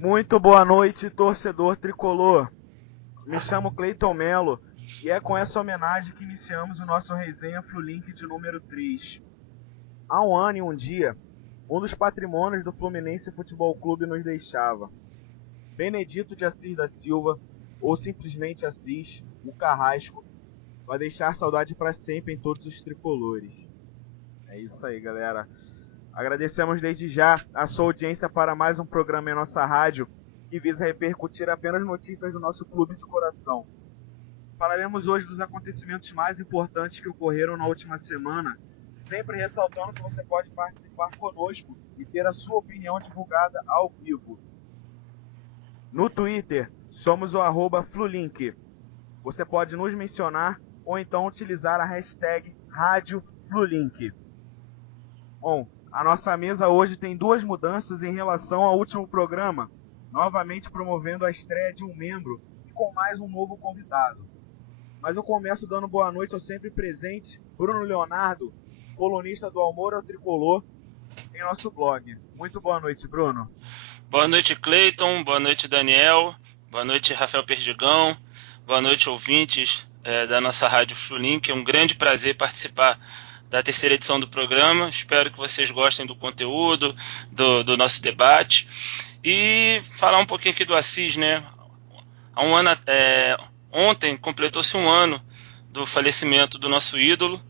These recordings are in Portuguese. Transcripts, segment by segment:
Muito boa noite, torcedor tricolor. Me chamo Cleiton Melo e é com essa homenagem que iniciamos o nosso resenha Flulink de número 3. Há um ano e um dia, um dos patrimônios do Fluminense Futebol Clube nos deixava. Benedito de Assis da Silva, ou simplesmente Assis, o Carrasco, vai deixar saudade para sempre em todos os tricolores. É isso aí, galera. Agradecemos desde já a sua audiência para mais um programa em nossa rádio, que visa repercutir apenas notícias do nosso clube de coração. Falaremos hoje dos acontecimentos mais importantes que ocorreram na última semana, sempre ressaltando que você pode participar conosco e ter a sua opinião divulgada ao vivo. No Twitter, somos o @Flulink. Você pode nos mencionar ou então utilizar a hashtag Rádio Flulink. Bom, a nossa mesa hoje tem duas mudanças em relação ao último programa, novamente promovendo a estreia de um membro e com mais um novo convidado. Mas eu começo dando boa noite ao sempre presente Bruno Leonardo, colunista do Amor ao Tricolor, em nosso blog. Muito boa noite, Bruno. Boa noite, Cleiton. Boa noite, Daniel. Boa noite, Rafael Perdigão. Boa noite, ouvintes da nossa Rádio Flulink. É um grande prazer participar da terceira edição do programa. Espero que vocês gostem do conteúdo, do nosso debate. E falar um pouquinho aqui do Assis, né? Há um ano, ontem completou-se um ano do falecimento do nosso ídolo.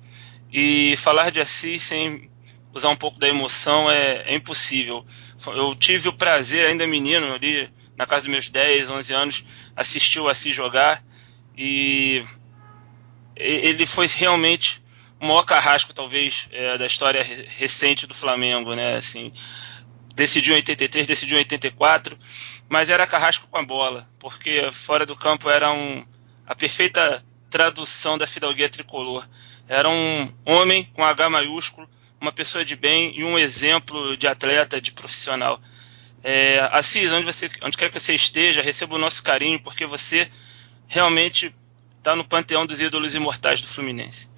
E falar de Assis sem usar um pouco da emoção é impossível. Eu tive o prazer, ainda menino, ali na casa dos meus 10, 11 anos, assistir o Assis jogar, e ele foi realmente o maior carrasco, talvez, da história recente do Flamengo, né? Assim, decidiu em 83, decidiu em 84, mas era carrasco com a bola, porque fora do campo era a perfeita tradução da fidalguia tricolor. Era um homem com H maiúsculo, uma pessoa de bem e um exemplo de atleta, de profissional. Assis, onde quer que você esteja, receba o nosso carinho, porque você realmente está no panteão dos ídolos imortais do Fluminense.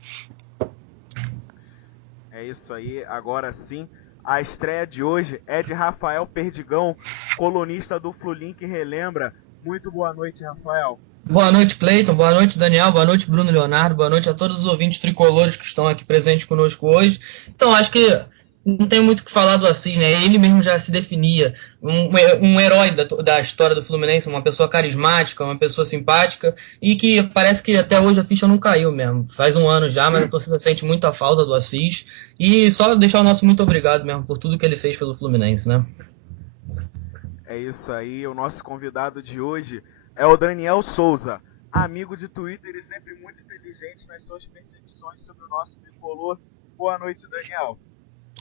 É isso aí, agora sim. A estreia de hoje é de Rafael Perdigão, colunista do Flulink Relembra. Muito boa noite, Rafael. Boa noite, Cleiton. Boa noite, Daniel. Boa noite, Bruno Leonardo. Boa noite a todos os ouvintes tricolores que estão aqui presentes conosco hoje. Então, acho que não tem muito o que falar do Assis, né? Ele mesmo já se definia um herói da história do Fluminense, uma pessoa carismática, uma pessoa simpática e que parece que até hoje a ficha não caiu mesmo. Faz um ano já, mas a torcida sente muita falta do Assis. E só deixar o nosso muito obrigado mesmo por tudo que ele fez pelo Fluminense, né? É isso aí, o nosso convidado de hoje é o Daniel Souza, amigo de Twitter e sempre muito inteligente nas suas percepções sobre o nosso tricolor. Boa noite, Daniel.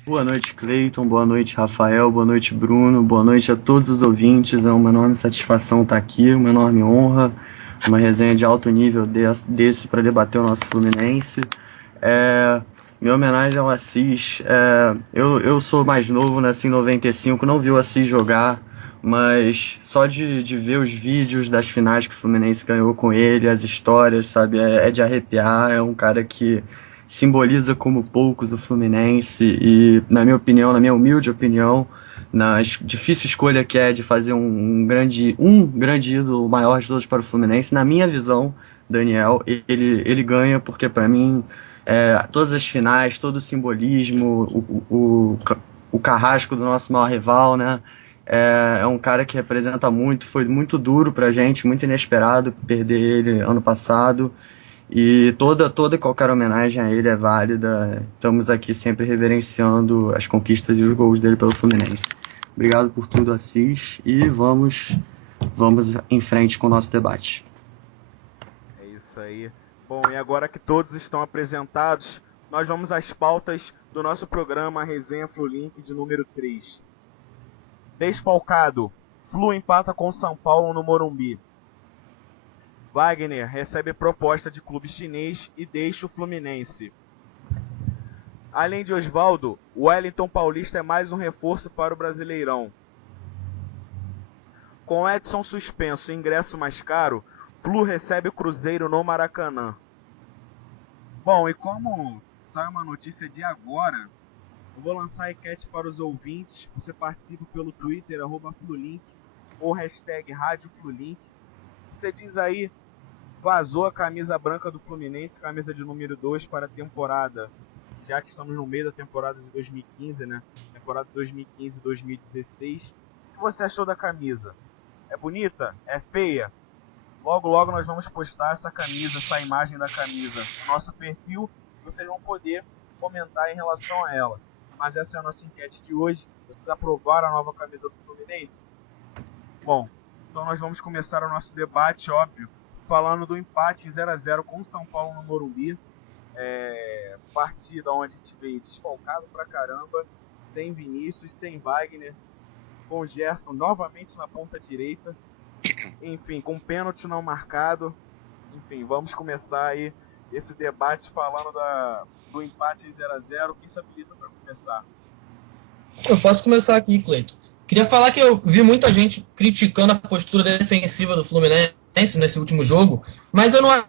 Boa noite, Cleiton. Boa noite, Rafael. Boa noite, Bruno. Boa noite a todos os ouvintes. É uma enorme satisfação estar aqui, uma enorme honra, uma resenha de alto nível desse para debater o nosso Fluminense. Minha homenagem ao Assis. Eu sou mais novo, nasci em 95, não vi o Assis jogar, mas só de ver os vídeos das finais que o Fluminense ganhou com ele, as histórias, sabe, é de arrepiar. É um cara que simboliza como poucos o Fluminense e, na minha opinião, na minha humilde opinião, na difícil escolha que é de fazer um grande ídolo, o maior de todos para o Fluminense, na minha visão, Daniel, ele ganha porque, para mim, todas as finais, todo o simbolismo, o carrasco do nosso maior rival, né? É um cara que representa muito, foi muito duro pra gente, muito inesperado perder ele ano passado. E toda e qualquer homenagem a ele é válida. Estamos aqui sempre reverenciando as conquistas e os gols dele pelo Fluminense. Obrigado por tudo, Assis, e vamos em frente com o nosso debate. É isso aí. Bom, e agora que todos estão apresentados, nós vamos às pautas do nosso programa Resenha Flulink de número 3. Desfalcado, Flu empata com São Paulo no Morumbi. Wagner recebe proposta de clube chinês e deixa o Fluminense. Além de Osvaldo, o Wellington Paulista é mais um reforço para o Brasileirão. Com Edson suspenso e ingresso mais caro, Flu recebe o Cruzeiro no Maracanã. Bom, e como sai uma notícia de agora, eu vou lançar a enquete para os ouvintes. Você participa pelo Twitter, @Flulink, ou hashtag Rádio Flulink. Você diz aí, vazou a camisa branca do Fluminense, camisa de número 2 para a temporada, já que estamos no meio da temporada de 2015, né? Temporada 2015-2016. O que você achou da camisa? É bonita? É feia? Logo, logo nós vamos postar essa camisa, essa imagem da camisa no nosso perfil, e vocês vão poder comentar em relação a ela. Mas essa é a nossa enquete de hoje. Vocês aprovaram a nova camisa do Fluminense? Bom, então nós vamos começar o nosso debate, óbvio, falando do empate em 0-0 com o São Paulo no Morumbi. Partida onde a gente veio desfalcado pra caramba, sem Vinícius, sem Wagner, com o Gerson novamente na ponta direita, enfim, com pênalti não marcado. Enfim, vamos começar aí esse debate falando do empate em 0-0. Quem se habilita para começar? Eu posso começar aqui, Cleiton. Queria falar que eu vi muita gente criticando a postura defensiva do Fluminense nesse último jogo, mas eu não acho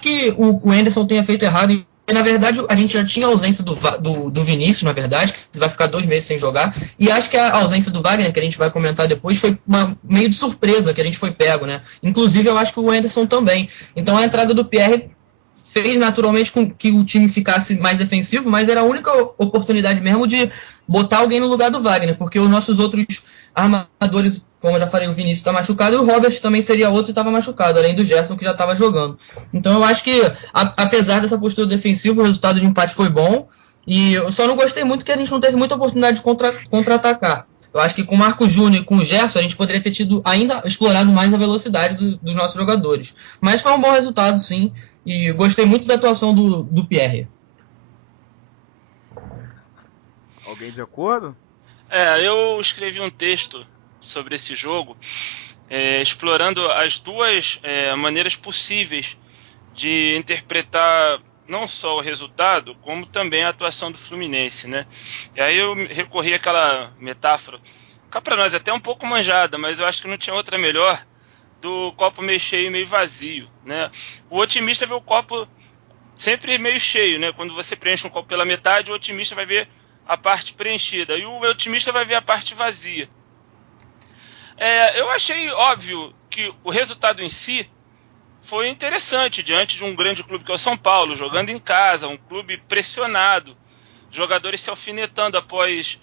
que o Anderson tenha feito errado. E, na verdade, a gente já tinha a ausência do Vinícius, na verdade, que vai ficar 2 meses sem jogar, e acho que a ausência do Wagner, que a gente vai comentar depois, foi meio de surpresa que a gente foi pego, né? Inclusive, eu acho que o Anderson também. Então, a entrada do Pierre fez naturalmente com que o time ficasse mais defensivo, mas era a única oportunidade mesmo de botar alguém no lugar do Wagner, porque os nossos outros armadores, como eu já falei, o Vinícius está machucado e o Robert também seria outro e estava machucado, além do Gerson, que já estava jogando. Então eu acho que, apesar dessa postura defensiva, o resultado de empate foi bom, e eu só não gostei muito que a gente não teve muita oportunidade de contra-atacar. Eu acho que com o Marcos Júnior e com o Gerson, a gente poderia ter tido ainda explorado mais a velocidade dos nossos jogadores. Mas foi um bom resultado, sim, e gostei muito da atuação do Pierre. Alguém de acordo? Eu escrevi um texto sobre esse jogo, explorando as duas maneiras possíveis de interpretar não só o resultado, como também a atuação do Fluminense, né? E aí eu recorri àquela metáfora, cá para nós até um pouco manjada, mas eu acho que não tinha outra melhor, do copo meio cheio e meio vazio, né? O otimista vê o copo sempre meio cheio, né? Quando você preenche um copo pela metade, o otimista vai ver a parte preenchida, e o otimista vai ver a parte vazia. Eu achei óbvio que o resultado em si foi interessante, diante de um grande clube que é o São Paulo, jogando em casa, um clube pressionado, jogadores se alfinetando após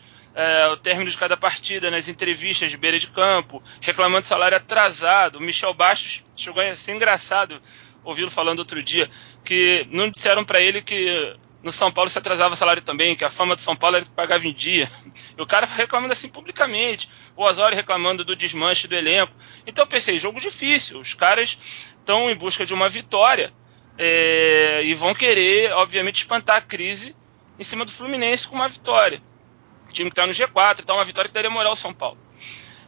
o término de cada partida, nas entrevistas de beira de campo, reclamando de salário atrasado. O Michel Bastos chegou a ser engraçado ouvi-lo falando outro dia, que não disseram para ele que no São Paulo se atrasava salário também, que a fama do São Paulo era que pagava em dia. E o cara reclamando assim publicamente, o Osório reclamando do desmanche do elenco. Então eu pensei, jogo difícil, os caras estão em busca de uma vitória e vão querer, obviamente, espantar a crise em cima do Fluminense com uma vitória. O time que está no G4, então uma vitória que daria moral ao São Paulo.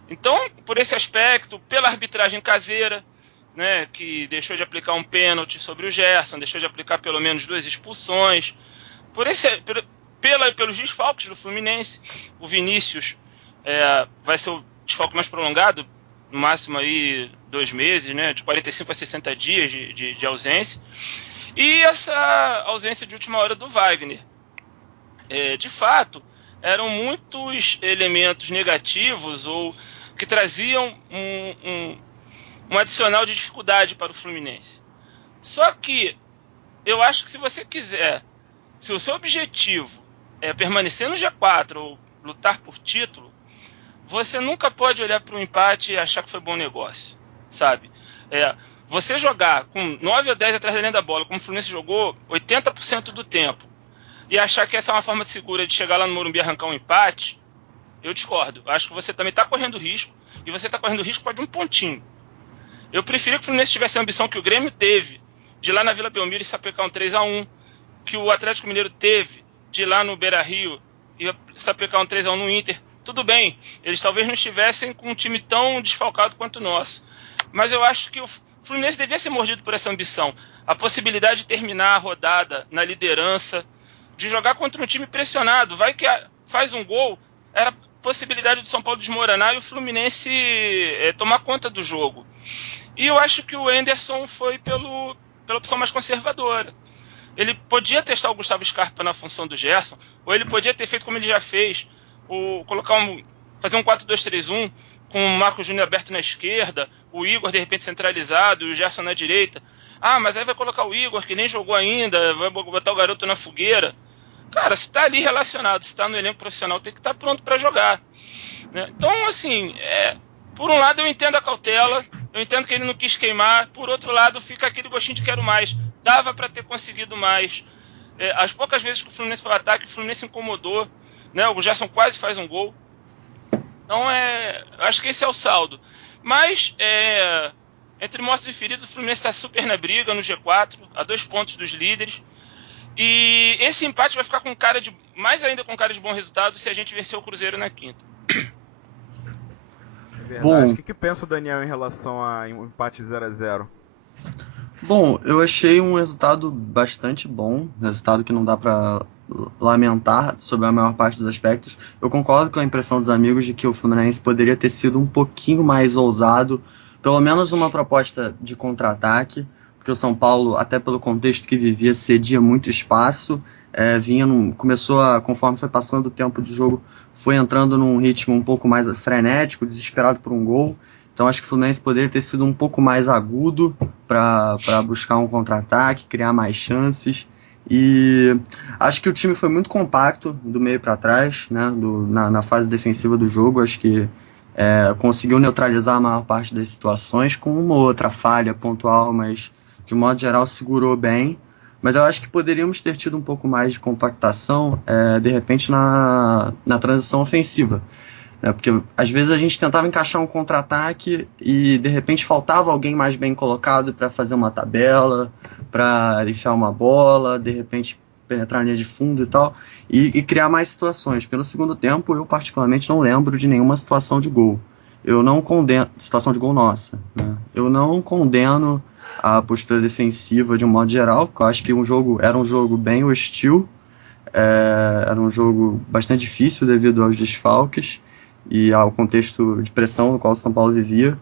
Então, por esse aspecto, pela arbitragem caseira, né, que deixou de aplicar um pênalti sobre o Gerson, deixou de aplicar pelo menos 2 expulsões, pelos desfalques do Fluminense. O Vinícius vai ser o desfalque mais prolongado, no máximo aí 2 meses, né, de 45 a 60 dias de ausência, e essa ausência de última hora do Wagner. De fato, eram muitos elementos negativos ou que traziam um adicional de dificuldade para o Fluminense. Só que eu acho que se você quiser, se o seu objetivo é permanecer no G4 ou lutar por título, você nunca pode olhar para o empate e achar que foi bom negócio, sabe? Você jogar com 9 ou 10 atrás da linha da bola, como o Fluminense jogou 80% do tempo, e achar que essa é uma forma segura de chegar lá no Morumbi e arrancar um empate, eu discordo. Acho que você também está correndo risco, e você está correndo risco para de um pontinho. Eu preferia que o Fluminense tivesse a ambição que o Grêmio teve, de ir lá na Vila Belmiro e sapecar um 3-1, que o Atlético Mineiro teve, de ir lá no Beira-Rio e sapecar um 3-1 no Inter. Tudo bem, eles talvez não estivessem com um time tão desfalcado quanto o nosso. Mas eu acho que o Fluminense devia ser mordido por essa ambição. A possibilidade de terminar a rodada na liderança, de jogar contra um time pressionado. Vai que faz um gol, era a possibilidade do São Paulo desmoronar e o Fluminense tomar conta do jogo. E eu acho que o Anderson foi pela opção mais conservadora. Ele podia testar o Gustavo Scarpa na função do Gerson, ou ele podia ter feito como ele já fez, fazer um 4-2-3-1, com o Marco Júnior aberto na esquerda, o Igor de repente centralizado e o Gerson na direita. Ah, mas aí vai colocar o Igor, que nem jogou ainda, vai botar o garoto na fogueira. Cara, se tá ali relacionado, se tá no elenco profissional, tem que estar pronto para jogar, né? Então, assim, por um lado eu entendo a cautela, eu entendo que ele não quis queimar, por outro lado fica aquele gostinho de quero mais. Dava para ter conseguido mais. As poucas vezes que o Fluminense foi ao ataque, o Fluminense incomodou, né? O Gerson quase faz um gol. Então, acho que esse é o saldo. Mas, entre mortos e feridos, o Fluminense está super na briga, no G4, a 2 pontos dos líderes. E esse empate vai ficar mais ainda com cara de bom resultado se a gente vencer o Cruzeiro na quinta. Verdade. Bom, O que pensa o Daniel em relação a um empate 0-0? Bom, eu achei um resultado bastante bom, resultado que não dá para lamentar sobre a maior parte dos aspectos. Eu concordo com a impressão dos amigos de que o Fluminense poderia ter sido um pouquinho mais ousado, pelo menos uma proposta de contra-ataque, porque o São Paulo, até pelo contexto que vivia, cedia muito espaço, conforme foi passando o tempo de jogo, foi entrando num ritmo um pouco mais frenético, desesperado por um gol. Então acho que o Fluminense poderia ter sido um pouco mais agudo para buscar um contra-ataque, criar mais chances. E acho que o time foi muito compacto do meio para trás, né, na fase defensiva do jogo. Acho que conseguiu neutralizar a maior parte das situações, com uma ou outra falha pontual, mas de modo geral segurou bem. Mas eu acho que poderíamos ter tido um pouco mais de compactação, de repente, na transição ofensiva. Porque às vezes a gente tentava encaixar um contra-ataque e de repente faltava alguém mais bem colocado para fazer uma tabela, para enfiar uma bola, de repente penetrar na linha de fundo e tal, e criar mais situações. Pelo segundo tempo, eu particularmente não lembro de nenhuma situação de gol. Eu não condeno situação de gol nossa, né? Eu não condeno a postura defensiva de um modo geral, porque eu acho que era um jogo bem hostil, era um jogo bastante difícil devido aos desfalques e ao contexto de pressão no qual o São Paulo vivia.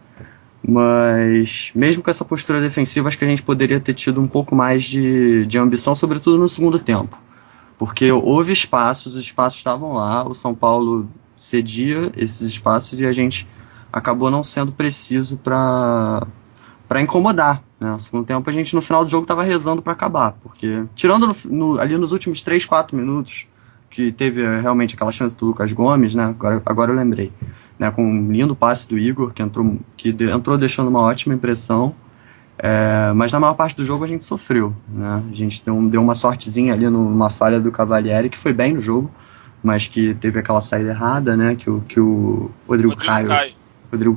Mas mesmo com essa postura defensiva, acho que a gente poderia ter tido um pouco mais de ambição, sobretudo no segundo tempo, porque houve espaços, os espaços estavam lá, o São Paulo cedia esses espaços e a gente acabou não sendo preciso para incomodar, né? No segundo tempo a gente no final do jogo estava rezando para acabar, porque tirando ali nos últimos 3, 4 minutos, que teve realmente aquela chance do Lucas Gomes, né? Agora eu lembrei, né? Com um lindo passe do Igor, que entrou deixando uma ótima impressão, mas na maior parte do jogo a gente sofreu, né? A gente deu uma sortezinha ali numa falha do Cavalieri, que foi bem no jogo, mas que teve aquela saída errada, né? Que o Rodrigo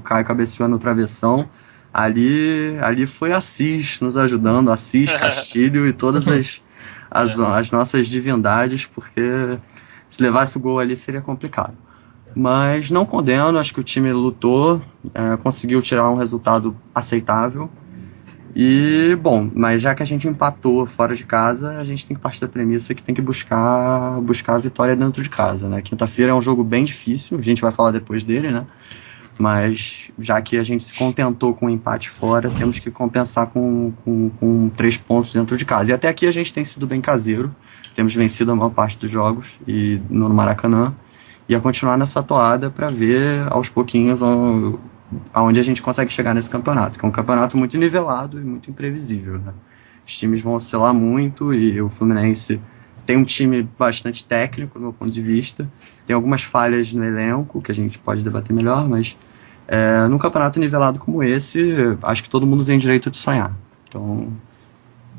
Caio cabeceou no travessão. Ali foi Assis nos ajudando, Assis, Castilho e todas as nossas divindades, porque se levasse o gol ali seria complicado. Mas não condeno, acho que o time lutou, conseguiu tirar um resultado aceitável. E, bom, mas já que a gente empatou fora de casa, a gente tem que partir da premissa que tem que buscar a vitória dentro de casa, né? Quinta-feira é um jogo bem difícil, a gente vai falar depois dele, né? Mas já que a gente se contentou com o empate fora, temos que compensar com 3 pontos dentro de casa. E até aqui a gente tem sido bem caseiro, temos vencido a maior parte dos jogos no Maracanã, e a continuar nessa toada para ver aos pouquinhos aonde a gente consegue chegar nesse campeonato, que é um campeonato muito nivelado e muito imprevisível, né? Os times vão oscilar muito e o Fluminense tem um time bastante técnico, do meu ponto de vista, tem algumas falhas no elenco que a gente pode debater melhor, mas num campeonato nivelado como esse, acho que todo mundo tem direito de sonhar. Então,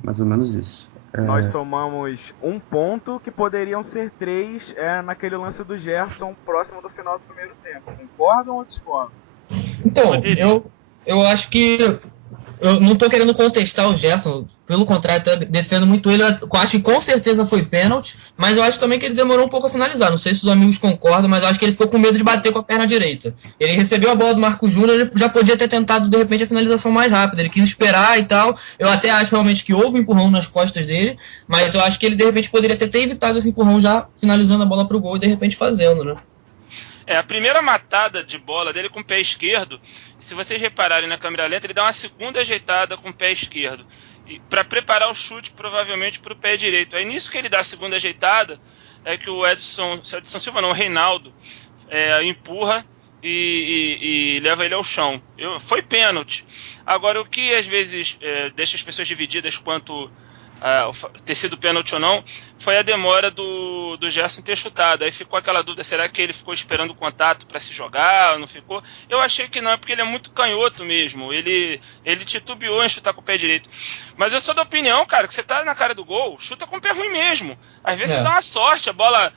mais ou menos isso. Nós somamos 1 ponto, que poderiam ser 3 naquele lance do Gerson próximo do final do primeiro tempo. Concordam ou discordam? Então, eu acho que eu não tô querendo contestar o Gerson, pelo contrário, eu defendo muito ele. Eu acho que com certeza foi pênalti, mas eu acho também que ele demorou um pouco a finalizar. Não sei se os amigos concordam, mas eu acho que ele ficou com medo de bater com a perna direita. Ele recebeu a bola do Marco Júnior, ele já podia ter tentado de repente a finalização mais rápida. Ele quis esperar e tal. Eu até acho realmente que houve empurrão nas costas dele, mas eu acho que ele de repente poderia ter evitado esse empurrão já finalizando a bola pro gol e de repente fazendo, né? A primeira matada de bola dele com o pé esquerdo, se vocês repararem na câmera lenta, ele dá uma segunda ajeitada com o pé esquerdo, para preparar o chute provavelmente para o pé direito. Aí nisso que ele dá a segunda ajeitada, é que o Reinaldo empurra e leva ele ao chão. Foi pênalti. Agora, o que às vezes deixa as pessoas divididas quanto ter sido pênalti ou não, foi a demora do Gerson ter chutado. Aí ficou aquela dúvida, será que ele ficou esperando o contato para se jogar, ou não ficou? Eu achei que não, porque ele é muito canhoto mesmo, ele titubeou em chutar com o pé direito. Mas eu sou da opinião, cara, que você tá na cara do gol, chuta com o pé ruim mesmo. Às vezes você dá uma sorte, a bola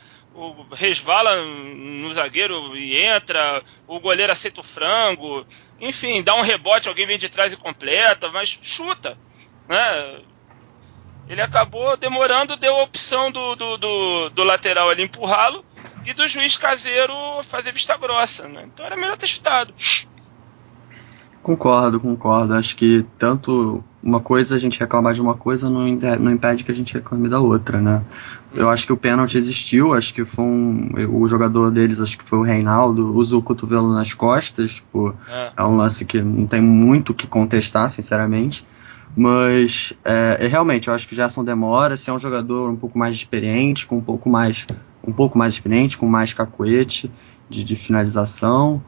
resvala no zagueiro e entra, o goleiro aceita o frango, enfim, dá um rebote, alguém vem de trás e completa, mas chuta, né? Ele acabou demorando, deu a opção do lateral ali empurrá-lo e do juiz caseiro fazer vista grossa, né? Então era melhor ter chutado. Concordo. Acho que tanto uma coisa, a gente reclamar de uma coisa não impede que a gente reclame da outra, né? Eu acho que o pênalti existiu, acho que foi o jogador deles, acho que foi o Reinaldo, usou o cotovelo nas costas, tipo, é um lance que não tem muito o que contestar, sinceramente. Mas realmente eu acho que o Gerson demora. Se é um jogador um pouco mais experiente, com um pouco mais experiente, com mais cacuete de finalização,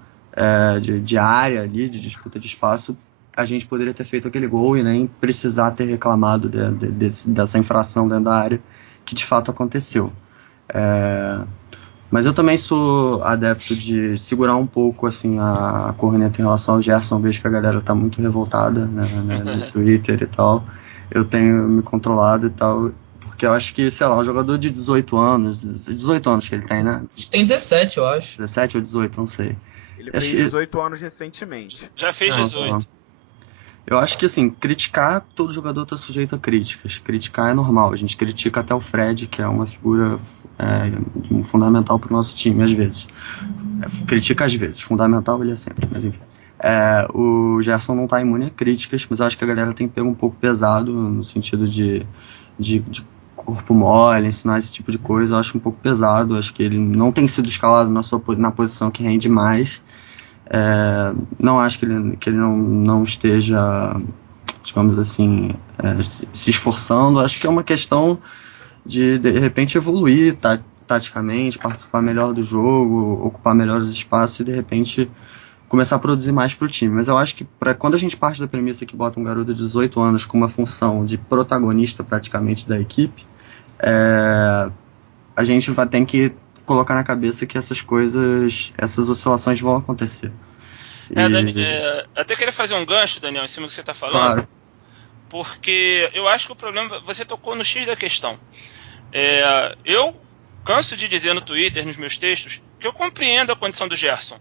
de área ali, de disputa de espaço, a gente poderia ter feito aquele gol e nem precisar ter reclamado dessa infração dentro da área que de fato aconteceu. Mas eu também sou adepto de segurar um pouco assim, a corneta em relação ao Gerson. Vejo que a galera tá muito revoltada, né, no Twitter e tal. Eu tenho me controlado e tal, porque eu acho que, sei lá, um jogador de 18 anos que ele tem, né? Tem 17, eu acho. 17 ou 18, não sei. Ele fez 18 anos recentemente. Já fez 18. Eu acho que, assim, criticar, todo jogador tá sujeito a críticas. Criticar é normal. A gente critica até o Fred, que é uma figura fundamental pro nosso time, às vezes. Critica às vezes. Fundamental ele é sempre, mas enfim. O Gerson não tá imune a críticas, mas eu acho que a galera tem pego um pouco pesado, no sentido de corpo mole, ensinar esse tipo de coisa. Eu acho um pouco pesado. Eu acho que ele não tem sido escalado na posição que rende mais. Não acho que ele não esteja, digamos assim, se esforçando. Acho que é uma questão de repente evoluir taticamente, participar melhor do jogo, ocupar melhor os espaços e de repente começar a produzir mais para o time. Mas eu acho que quando a gente parte da premissa que bota um garoto de 18 anos com uma função de protagonista praticamente da equipe, a gente vai ter que colocar na cabeça que essas oscilações vão acontecer. Até queria fazer um gancho, Daniel, em cima do que você está falando. Claro. Porque eu acho que o problema, você tocou no X da questão. Eu canso de dizer no Twitter, nos meus textos, que eu compreendo a condição do Gerson.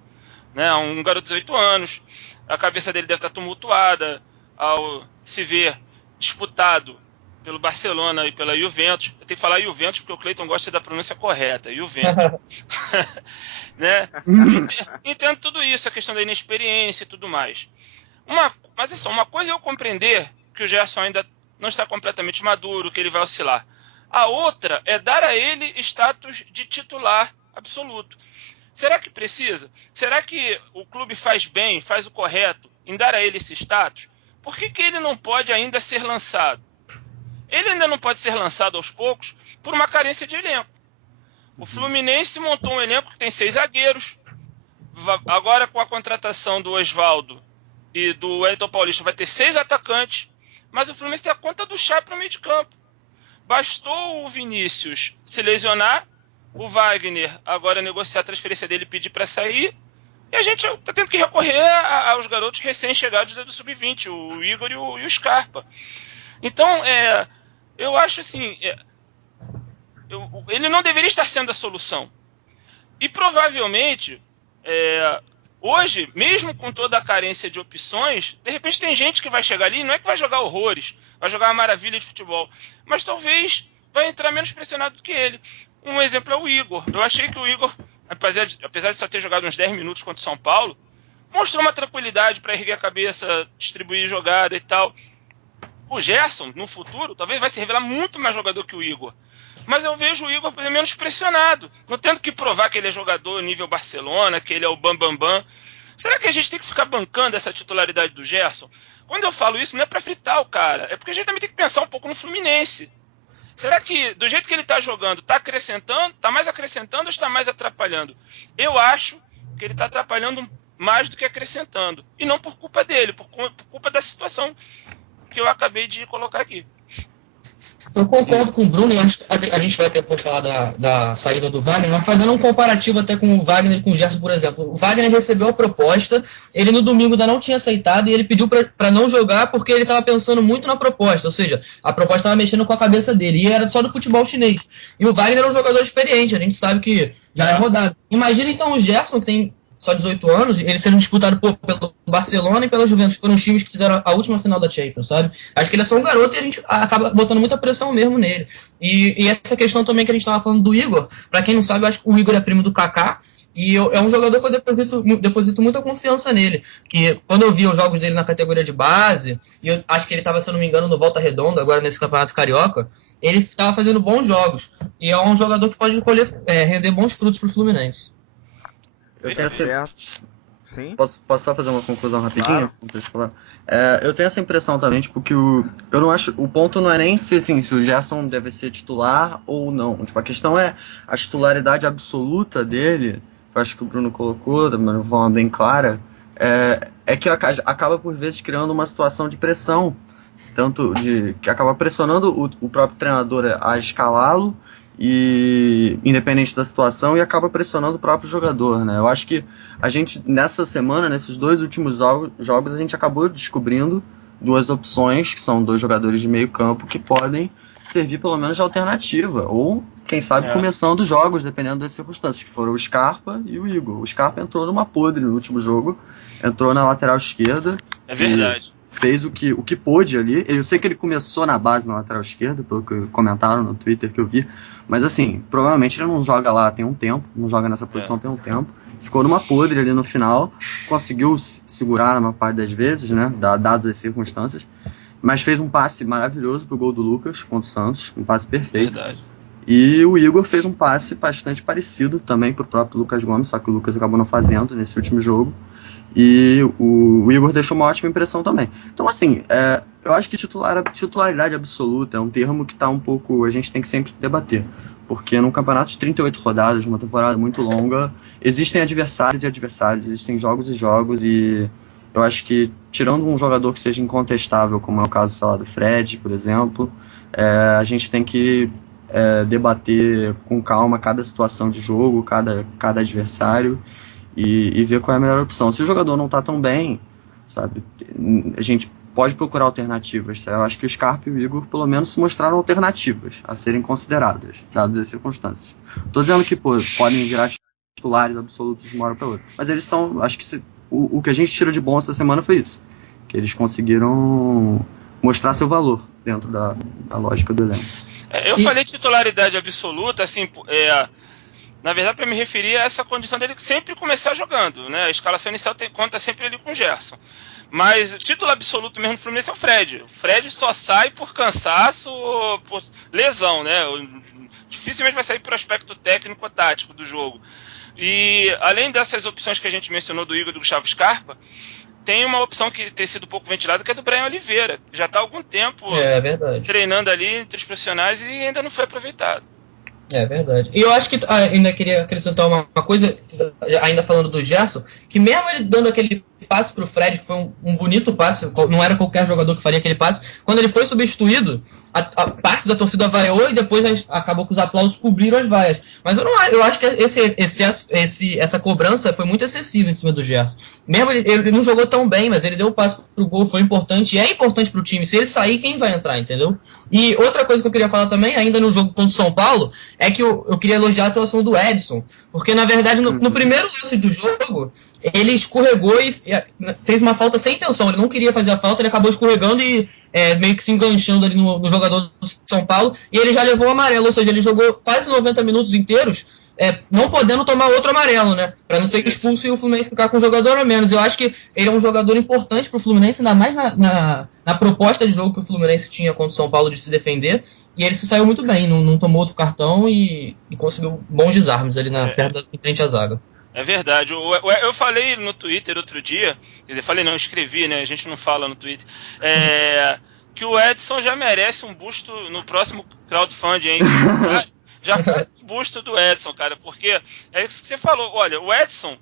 Né? Um garoto de 18 anos, a cabeça dele deve estar tumultuada ao se ver disputado pelo Barcelona e pela Juventus. Eu tenho que falar Juventus porque o Cleiton gosta da pronúncia correta, Juventus. Né? Entendo tudo isso, a questão da inexperiência e tudo mais. Mas é só, uma coisa é eu compreender que o Gerson ainda não está completamente maduro, que ele vai oscilar. A outra é dar a ele status de titular absoluto. Será que precisa? Será que o clube faz bem, faz o correto em dar a ele esse status? Por que ele não pode ainda ser lançado? Ele ainda não pode ser lançado aos poucos por uma carência de elenco. O Fluminense montou um elenco que tem 6 zagueiros. Agora, com a contratação do Osvaldo e do Wellington Paulista, vai ter 6 atacantes. Mas o Fluminense tem a conta do chá para o meio de campo. Bastou o Vinícius se lesionar, o Wagner agora negociar a transferência dele e pedir para sair. E a gente está tendo que recorrer aos garotos recém-chegados do Sub-20, o Igor e o Scarpa. Então, eu acho assim, ele não deveria estar sendo a solução. E provavelmente, hoje, mesmo com toda a carência de opções, de repente tem gente que vai chegar ali, não é que vai jogar horrores, vai jogar uma maravilha de futebol, mas talvez vai entrar menos pressionado do que ele. Um exemplo é o Igor. Eu achei que o Igor, apesar de só ter jogado uns 10 minutos contra o São Paulo, mostrou uma tranquilidade para erguer a cabeça, distribuir jogada e tal. O Gerson, no futuro, talvez vai se revelar muito mais jogador que o Igor. Mas eu vejo o Igor menos pressionado, não tendo que provar que ele é jogador nível Barcelona, que ele é o bambambam. Será que a gente tem que ficar bancando essa titularidade do Gerson? Quando eu falo isso, não é para fritar o cara, é porque a gente também tem que pensar um pouco no Fluminense. Será que, do jeito que ele está jogando, está mais acrescentando ou está mais atrapalhando? Eu acho que ele está atrapalhando mais do que acrescentando. E não por culpa dele, por culpa da situação que eu acabei de colocar aqui. Eu concordo com o Bruno, e a gente vai depois falar da saída do Wagner, mas fazendo um comparativo até com o Wagner e com o Gerson, por exemplo. O Wagner recebeu a proposta, ele no domingo ainda não tinha aceitado, e ele pediu para não jogar porque ele estava pensando muito na proposta, ou seja, a proposta estava mexendo com a cabeça dele, e era só do futebol chinês. E o Wagner é um jogador experiente, a gente sabe que já é rodado. Imagina então o Gerson, que tem só 18 anos, ele sendo disputado pelo Barcelona e pela Juventus, que foram os times que fizeram a última final da Champions, sabe? Acho que ele é só um garoto e a gente acaba botando muita pressão mesmo nele. E essa questão também que a gente estava falando do Igor, para quem não sabe, eu acho que o Igor é primo do Kaká, e é um jogador que eu deposito muita confiança nele, que quando eu vi os jogos dele na categoria de base, e eu acho que ele estava, se eu não me engano, no Volta Redonda, agora nesse Campeonato Carioca, ele estava fazendo bons jogos, e é um jogador que pode render bons frutos para o Fluminense. Eu tenho Sim? Posso só fazer uma conclusão rapidinho? Claro. Eu tenho essa impressão também, tipo, que eu não acho. O ponto não é nem se o Gerson deve ser titular ou não. Tipo, a questão é a titularidade absoluta dele, que eu acho que o Bruno colocou de uma forma bem clara, é que acaba por vezes criando uma situação de pressão, tanto que acaba pressionando o próprio treinador a escalá-lo, e independente da situação, e acaba pressionando o próprio jogador, né? Eu acho que a gente, nessa semana, nesses 2 últimos jogos, a gente acabou descobrindo 2 opções, que são 2 jogadores de meio campo, que podem servir pelo menos de alternativa, ou, quem sabe, começando os jogos, dependendo das circunstâncias, que foram o Scarpa e o Igor. O Scarpa entrou numa podre no último jogo, entrou na lateral esquerda. É verdade. Fez o que pôde ali. Eu sei que ele começou na base na lateral esquerda, pelo que comentaram no Twitter que eu vi. Mas assim, provavelmente ele não joga lá tem um tempo, não joga nessa posição tem um tempo. Ficou numa podre ali no final, conseguiu segurar na maior parte das vezes, né, dadas as circunstâncias. Mas fez um passe maravilhoso pro gol do Lucas contra o Santos, um passe perfeito. Verdade. E o Igor fez um passe bastante parecido também pro próprio Lucas Gomes, só que o Lucas acabou não fazendo nesse último jogo. E o Igor deixou uma ótima impressão também. Então, assim, eu acho que titularidade absoluta é um termo que tá um pouco... A gente tem que sempre debater. Porque num campeonato de 38 rodadas, uma temporada muito longa, existem adversários e adversários, existem jogos e jogos, e eu acho que, tirando um jogador que seja incontestável, como é o caso, sei lá, do Fred, por exemplo, a gente tem que debater com calma cada situação de jogo, cada adversário, e ver qual é a melhor opção. Se o jogador não está tão bem, sabe, a gente pode procurar alternativas. Eu acho que o Scarpa e o Igor, pelo menos, se mostraram alternativas a serem consideradas, dadas as circunstâncias. Estou dizendo que podem virar titulares absolutos de uma hora para outra. Mas eles são, acho que o que a gente tira de bom essa semana foi isso. Que eles conseguiram mostrar seu valor dentro da lógica do elenco. Eu falei titularidade absoluta, assim... Na verdade, para me referir a essa condição dele sempre começar jogando, né? A escalação inicial conta sempre ali com o Gerson. Mas o título absoluto mesmo do Fluminense é o Fred. O Fred só sai por cansaço ou por lesão, né? Dificilmente vai sair por aspecto técnico ou tático do jogo. E além dessas opções que a gente mencionou do Igor e do Gustavo Scarpa, tem uma opção que tem sido pouco ventilada, que é do Brian Oliveira. Já está há algum tempo treinando ali entre os profissionais e ainda não foi aproveitado. É verdade. E eu acho que ainda queria acrescentar uma coisa, ainda falando do Gerson, que mesmo ele dando aquele passe pro Fred, que foi um bonito passe, não era qualquer jogador que faria aquele passe, quando ele foi substituído, a parte da torcida vaiou e depois acabou que os aplausos cobriram as vaias. Mas eu acho que essa cobrança foi muito excessiva em cima do Gerson. Mesmo ele não jogou tão bem, mas ele deu o passe pro gol, foi importante, e é importante pro time. Se ele sair, quem vai entrar, entendeu? E outra coisa que eu queria falar também, ainda no jogo contra o São Paulo, é que eu queria elogiar a atuação do Edson, porque na verdade no primeiro lance do jogo, ele escorregou e fez uma falta sem intenção, ele não queria fazer a falta, ele acabou escorregando e meio que se enganchando ali no jogador do São Paulo, e ele já levou o amarelo, ou seja, ele jogou quase 90 minutos inteiros, não podendo tomar outro amarelo, né, para não ser expulso e o Fluminense ficar com um jogador a menos. Eu acho que ele é um jogador importante pro Fluminense, ainda mais na proposta de jogo que o Fluminense tinha contra o São Paulo de se defender, e ele se saiu muito bem, não tomou outro cartão e conseguiu bons desarmes ali em frente à zaga. É verdade. Eu falei no Twitter outro dia, quer dizer, falei não, escrevi, né? A gente não fala no Twitter. Que o Edson já merece um busto no próximo crowdfunding, hein? Já faz um busto do Edson, cara, porque é isso que você falou. Olha, o Edson,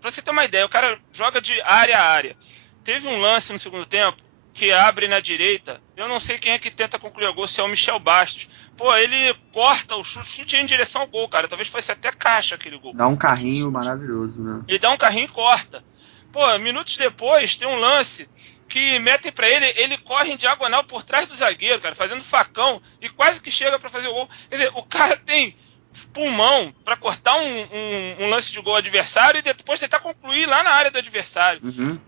pra você ter uma ideia, o cara joga de área a área. Teve um lance no segundo tempo que abre na direita, eu não sei quem é que tenta concluir o gol, se é o Michel Bastos. Pô, ele corta o chute em direção ao gol, cara. Talvez fosse até caixa aquele gol. Dá um carrinho maravilhoso, né? Ele dá um carrinho e corta. Pô, minutos depois tem um lance que metem pra ele corre em diagonal por trás do zagueiro, cara, fazendo facão e quase que chega pra fazer o gol. Quer dizer, o cara tem pulmão pra cortar um lance de gol adversário e depois tentar concluir lá na área do adversário. Uhum.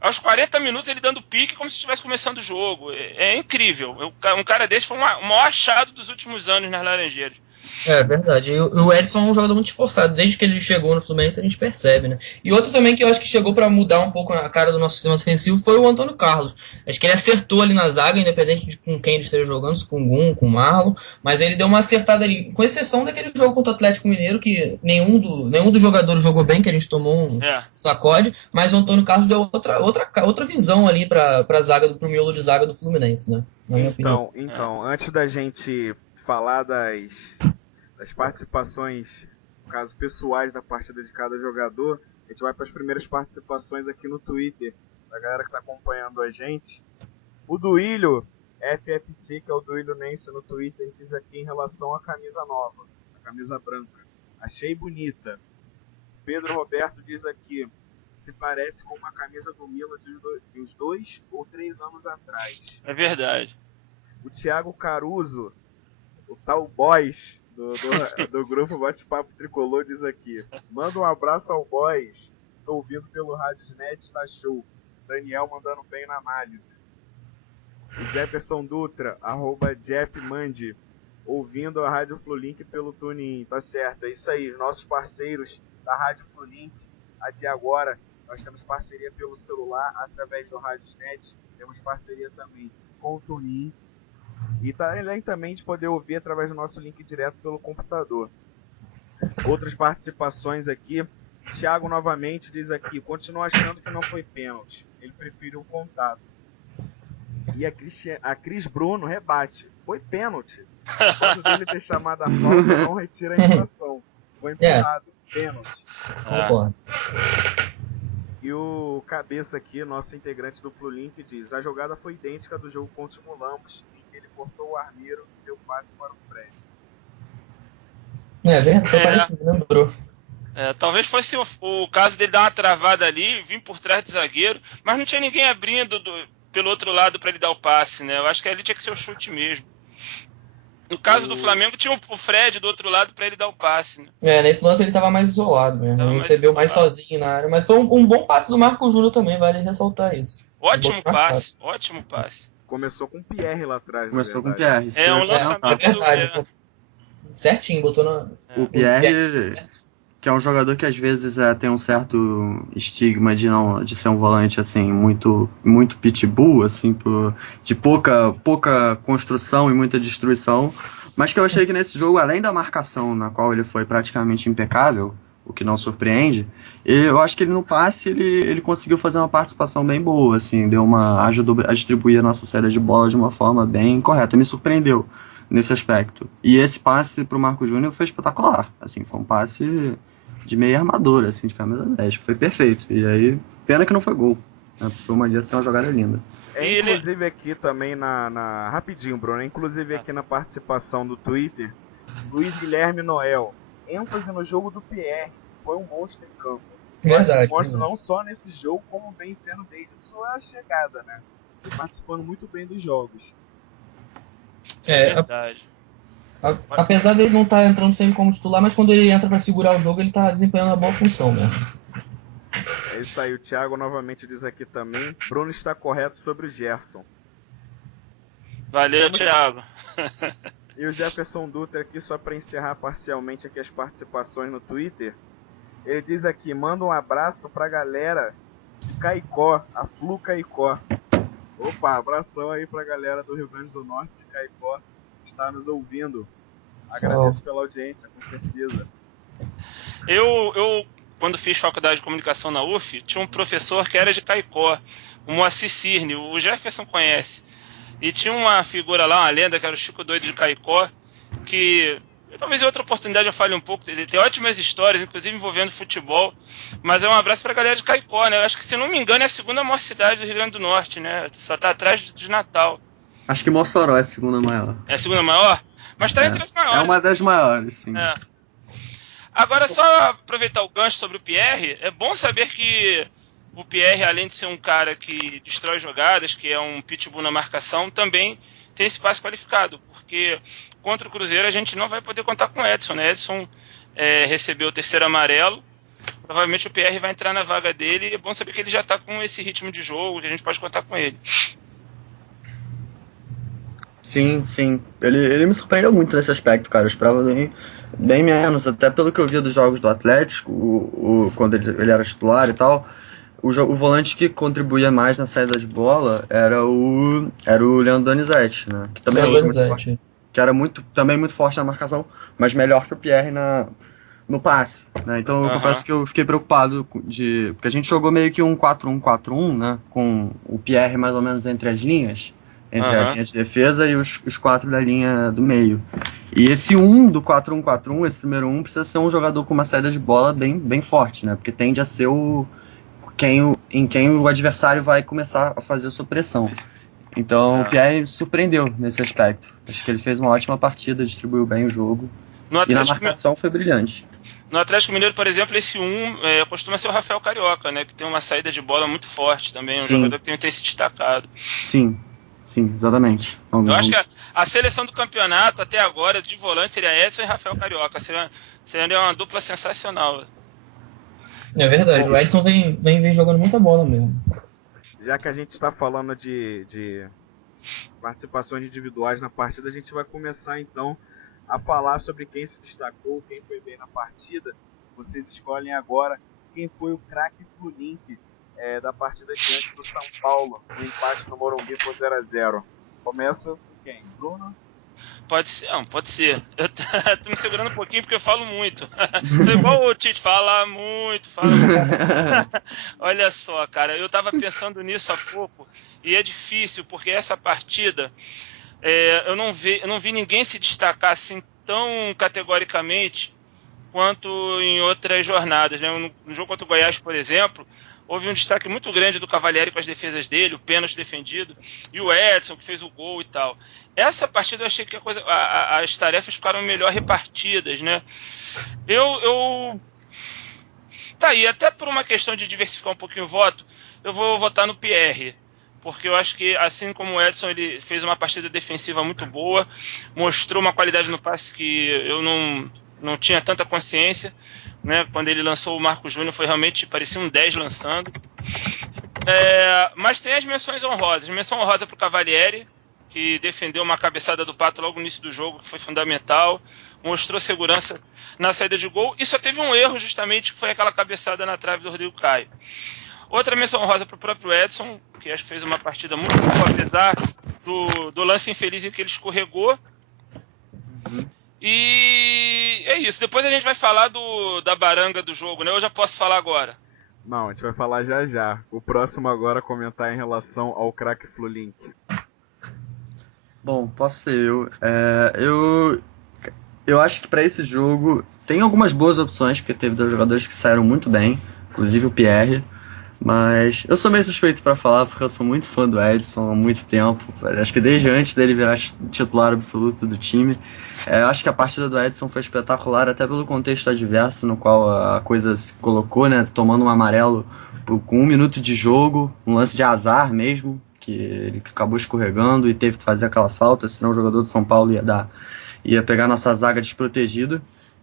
Aos 40 minutos ele dando pique como se estivesse começando o jogo. É incrível. Um cara desse foi o maior achado dos últimos anos nas Laranjeiras. É verdade. E o Edson é um jogador muito esforçado. Desde que ele chegou no Fluminense, a gente percebe, né? E outro também que eu acho que chegou para mudar um pouco a cara do nosso sistema defensivo foi o Antônio Carlos. Acho que ele acertou ali na zaga, independente de com quem ele esteja jogando, se com o Gum, com o Marlon. Mas ele deu uma acertada ali, com exceção daquele jogo contra o Atlético Mineiro, que nenhum dos jogadores jogou bem, que a gente tomou um sacode. Mas o Antônio Carlos deu outra visão ali para a zaga, pro miolo de zaga do Fluminense, né? Então, antes da gente falar das participações, no caso, pessoais da partida de cada jogador, a gente vai para as primeiras participações aqui no Twitter, da galera que está acompanhando a gente. O Duílio FFC, que é o Duílio Nense no Twitter, diz aqui em relação à camisa nova, a camisa branca. Achei bonita. Pedro Roberto diz aqui, se parece com uma camisa do Milan de uns 2 ou 3 anos atrás. É verdade. O Thiago Caruso, o tal Boys do grupo Bate-Papo Tricolor, diz aqui: manda um abraço ao Boys, tô ouvindo pelo Radiosnet, tá show. Daniel mandando bem na análise. O Jefferson Dutra, @JeffMandi, ouvindo a Rádio Flulink pelo TuneIn. Tá certo, é isso aí, os nossos parceiros da Rádio Flulink. Até agora nós temos parceria pelo celular através do Radiosnet, temos parceria também com o TuneIn. E além também de poder ouvir através do nosso link direto pelo computador. Outras participações aqui. Thiago novamente diz aqui: continua achando que não foi pênalti. Ele preferiu o contato. E a Cris Bruno rebate: foi pênalti. O fato dele ter chamado a falta não retira a infração. Foi empurrado. Pênalti. E o Cabeça aqui, nosso integrante do Flulink, diz: a jogada foi idêntica do jogo contra o Mulampos, em que ele cortou o armeiro e deu passe para o Fred. É verdade, parecido, lembrou. Talvez fosse o caso dele dar uma travada ali, vir por trás do zagueiro, mas não tinha ninguém abrindo pelo outro lado para ele dar o passe, né? Eu acho que ali tinha que ser o chute mesmo. No caso do Flamengo, tinha o Fred do outro lado para ele dar o passe, né? Nesse lance ele estava mais isolado mesmo. Ele recebeu mais sozinho na área. Mas foi um bom passe do Marco Júnior também, vale ressaltar isso. Ótimo passe. Começou com o Pierre lá atrás. Começou com o Pierre. Um lançamento certinho, botou na... O Pierre, que é um jogador que às vezes tem um certo estigma de ser um volante assim, muito pitbull, assim, de pouca construção e muita destruição, mas que eu achei que nesse jogo, além da marcação, na qual ele foi praticamente impecável, o que não surpreende, eu acho que ele no passe ele conseguiu fazer uma participação bem boa, assim, ajudou a distribuir a nossa série de bola de uma forma bem correta, me surpreendeu nesse aspecto. E esse passe pro Marco Júnior foi espetacular, assim, foi um passe de meia armadura, assim, de camisa 10, foi perfeito. E aí, pena que não foi gol, né? Foi uma jogada linda. Inclusive aqui também rapidinho, Bruno, inclusive aqui na participação do Twitter, Luiz Guilherme Noel, ênfase no jogo do Pierre, foi um monstro em campo. Verdade. Mostra não só nesse jogo, como vem sendo desde sua chegada, né? E participando muito bem dos jogos. É verdade. Apesar dele não estar entrando sempre como titular, mas quando ele entra para segurar o jogo, ele está desempenhando uma boa função mesmo. É isso aí, o Thiago novamente diz aqui também: Bruno está correto sobre o Gerson. Valeu, Thiago. E o Jefferson Dutra aqui, só para encerrar parcialmente aqui as participações no Twitter, ele diz aqui: manda um abraço pra galera de Caicó, a Flu Caicó. Opa, abração aí pra galera do Rio Grande do Norte, de Caicó, que está nos ouvindo. Agradeço pela audiência, com certeza. Eu quando fiz faculdade de comunicação na UF, tinha um professor que era de Caicó, o Moacir Cirne, o Jefferson conhece. E tinha uma figura lá, uma lenda, que era o Chico Doido de Caicó, que Talvez em outra oportunidade eu fale um pouco. Ele tem ótimas histórias, inclusive envolvendo futebol. Mas é um abraço pra galera de Caicó, né? Eu acho que, se não me engano, é a segunda maior cidade do Rio Grande do Norte, né? Só tá atrás de Natal. Acho que Mossoró é a segunda maior. É a segunda maior? Mas tá entre as maiores. É uma das maiores, sim. É. Agora, só aproveitar o gancho sobre o Pierre, é bom saber que o Pierre, além de ser um cara que destrói jogadas, que é um pitbull na marcação, também tem esse passe qualificado, porque contra o Cruzeiro a gente não vai poder contar com o Edson, né? Edson recebeu o terceiro amarelo, provavelmente o Pierre vai entrar na vaga dele, e é bom saber que ele já está com esse ritmo de jogo, que a gente pode contar com ele. Sim. Ele me surpreendeu muito nesse aspecto, cara. Eu esperava bem menos, até pelo que eu via dos jogos do Atlético, quando ele era titular e tal. O volante que contribuía mais na saída de bola era o Leandro Donizete, né? Que também era também muito forte na marcação, mas melhor que o Pierre no passe, né? Então eu confesso que eu fiquei preocupado porque a gente jogou meio que um 4-1-4-1, né? Com o Pierre mais ou menos entre as linhas. Entre a linha de defesa e os 4 da linha do meio. E esse 1 do 4-1-4-1, esse primeiro 1, precisa ser um jogador com uma saída de bola bem forte, né? Porque tende a ser em quem o adversário vai começar a fazer a sua pressão. Então o Pierre surpreendeu nesse aspecto. Acho que ele fez uma ótima partida, distribuiu bem o jogo. E na marcação foi brilhante. No Atlético Mineiro, por exemplo, esse 1 costuma ser o Rafael Carioca, né? Que tem uma saída de bola muito forte também. Um jogador que tem se destacado. Sim, exatamente. Eu acho que a seleção do campeonato até agora de volante seria Edson e Rafael Carioca. Seria uma dupla sensacional. É verdade, o Edson vem jogando muita bola mesmo. Já que a gente está falando de participações individuais na partida, a gente vai começar então a falar sobre quem se destacou, quem foi bem na partida. Vocês escolhem agora quem foi o craque Flulink da partida diante do São Paulo, no empate no Morumbi por 0-0. Começa com quem? Bruno? Pode ser. Eu tô me segurando um pouquinho porque eu falo muito. Sou igual o Tite, fala muito. Olha só, cara, eu tava pensando nisso há pouco e é difícil porque essa partida eu não vi ninguém se destacar assim tão categoricamente quanto em outras jornadas, né? No jogo contra o Goiás, por exemplo, houve um destaque muito grande do Cavalieri com as defesas dele, o pênalti defendido, e o Edson, que fez o gol e tal. Essa partida eu achei que as tarefas ficaram melhor repartidas, né? Tá aí, até por uma questão de diversificar um pouquinho o voto, eu vou votar no Pierre, porque eu acho que, assim como o Edson, ele fez uma partida defensiva muito boa, mostrou uma qualidade no passe que eu não tinha tanta consciência, né? Quando ele lançou o Marco Júnior, realmente parecia um 10 lançando. Mas tem as menções honrosas. Menção honrosa para o Cavalieri, que defendeu uma cabeçada do Pato logo no início do jogo, que foi fundamental, mostrou segurança na saída de gol, e só teve um erro, justamente, que foi aquela cabeçada na trave do Rodrigo Caio. Outra menção honrosa para o próprio Edson, que acho que fez uma partida muito boa, apesar do lance infeliz em que ele escorregou. E é isso. Depois a gente vai falar da baranga do jogo, né? Eu já posso falar agora. Não, a gente vai falar já. O próximo agora a comentar em relação ao craque Flulink. Bom, posso ser eu acho que para esse jogo tem algumas boas opções, porque teve 2 jogadores que saíram muito bem, inclusive o Pierre. Mas eu sou meio suspeito para falar, porque eu sou muito fã do Edson há muito tempo. Acho que desde antes dele virar titular absoluto do time. Acho que a partida do Edson foi espetacular, até pelo contexto adverso no qual a coisa se colocou, né? Tomando um amarelo com 1 minuto de jogo, um lance de azar mesmo, que ele acabou escorregando e teve que fazer aquela falta, senão o jogador do São Paulo ia pegar nossa zaga desprotegida.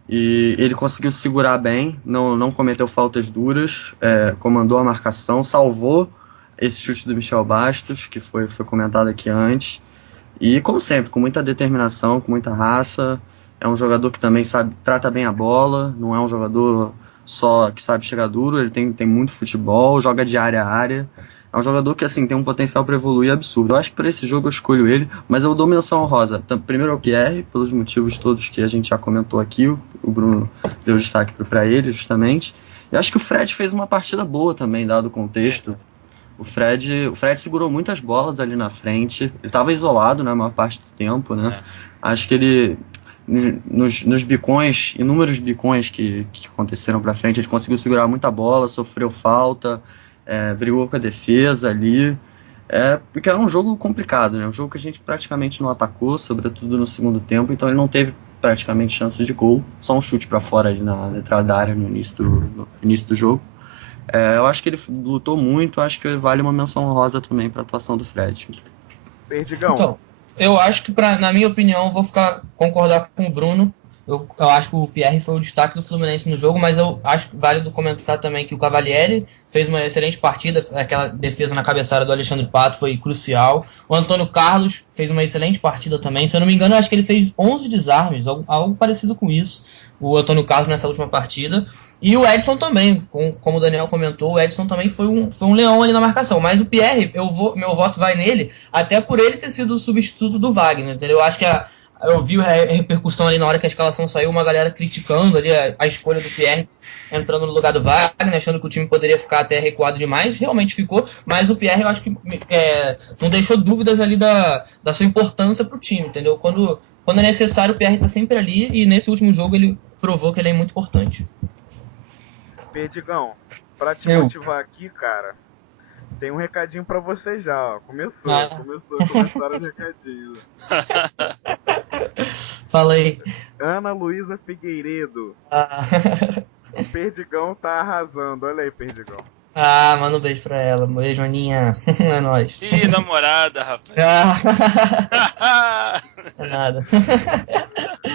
E ele conseguiu segurar bem, não cometeu faltas duras, comandou a marcação, salvou esse chute do Michel Bastos, que foi comentado aqui antes. E, como sempre, com muita determinação, com muita raça. É um jogador que também trata bem a bola, não é um jogador só que sabe chegar duro, ele tem muito futebol, joga de área a área. É um jogador que assim, tem um potencial para evoluir absurdo. Eu acho que para esse jogo eu escolho ele, mas eu dou menção honrosa. Primeiro ao Pierre, pelos motivos todos que a gente já comentou aqui. O Bruno deu destaque para ele, justamente. Eu acho que o Fred fez uma partida boa também, dado o contexto. O Fred segurou muitas bolas ali na frente. Ele estava isolado, né, a maior parte do tempo, né? Acho que ele nos bicões, inúmeros bicões que aconteceram pra frente, ele conseguiu segurar muita bola, sofreu falta, brigou com a defesa ali, porque era um jogo complicado, né? Um jogo que a gente praticamente não atacou, sobretudo no segundo tempo, então ele não teve praticamente chances de gol, só um chute pra fora ali na entrada da área no início do jogo. Eu acho que ele lutou muito, acho que vale uma menção honrosa também para a atuação do Fred. Perdigão. Então, eu acho que, na minha opinião, vou concordar com o Bruno. Eu acho que o Pierre foi o destaque do Fluminense no jogo, mas eu acho válido comentar também que o Cavalieri fez uma excelente partida. Aquela defesa na cabeçada do Alexandre Pato foi crucial. O Antônio Carlos fez uma excelente partida também. Se eu não me engano, eu acho que ele fez 11 desarmes, algo parecido com isso. O Antônio Carlos nessa última partida. E o Edson também, como o Daniel comentou, o Edson também foi um leão ali na marcação. Mas o Pierre, meu voto vai nele, até por ele ter sido o substituto do Wagner, entendeu? Eu acho que eu vi a repercussão ali na hora que a escalação saiu, uma galera criticando ali a escolha do Pierre entrando no lugar do Wagner, achando que o time poderia ficar até recuado demais. Realmente ficou, mas o Pierre eu acho que não deixou dúvidas ali da sua importância pro time, entendeu? Quando é necessário, o Pierre tá sempre ali, e nesse último jogo ele provou que ele é muito importante. Perdigão, pra te motivar aqui, cara, tem um recadinho pra você já, ó. Começaram os recadinhos. Fala aí. Ana Luísa Figueiredo. O Perdigão tá arrasando, olha aí, Perdigão. Manda um beijo pra ela. Beijo, Aninha. É nóis. Ih, namorada, rapaz. É nada.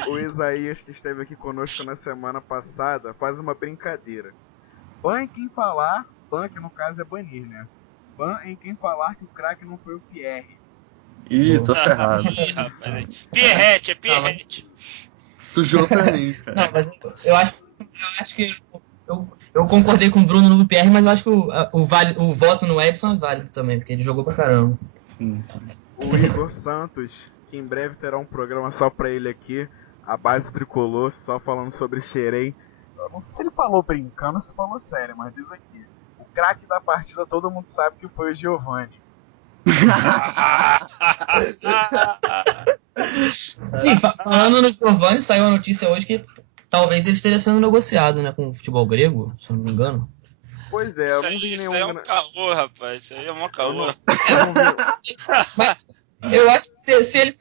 O Isaías, que esteve aqui conosco na semana passada, faz uma brincadeira. Ban em quem falar, ban que no caso é banir, né? Ban em quem falar que o craque não foi o Pierre. Ih, tô ferrado. Ih, rapaz. Pierrette. Sujou pra mim, cara. Não, mas eu acho que eu concordei com o Bruno no Pierre, mas eu acho que o voto no Edson é válido também, porque ele jogou pra caramba. Sim. O Igor Santos, que em breve terá um programa só pra ele aqui, a base tricolor, só falando sobre Xerém. Eu não sei se ele falou brincando ou se falou sério, mas diz aqui. O craque da partida todo mundo sabe que foi o Giovani. Sim, falando no Giovani, saiu a notícia hoje que talvez ele esteja sendo negociado, né, com o futebol grego, se eu não me engano. Pois é, eu não vi nenhum... Isso aí é um caô, rapaz. Isso aí é um caô. Mas eu acho que se ele...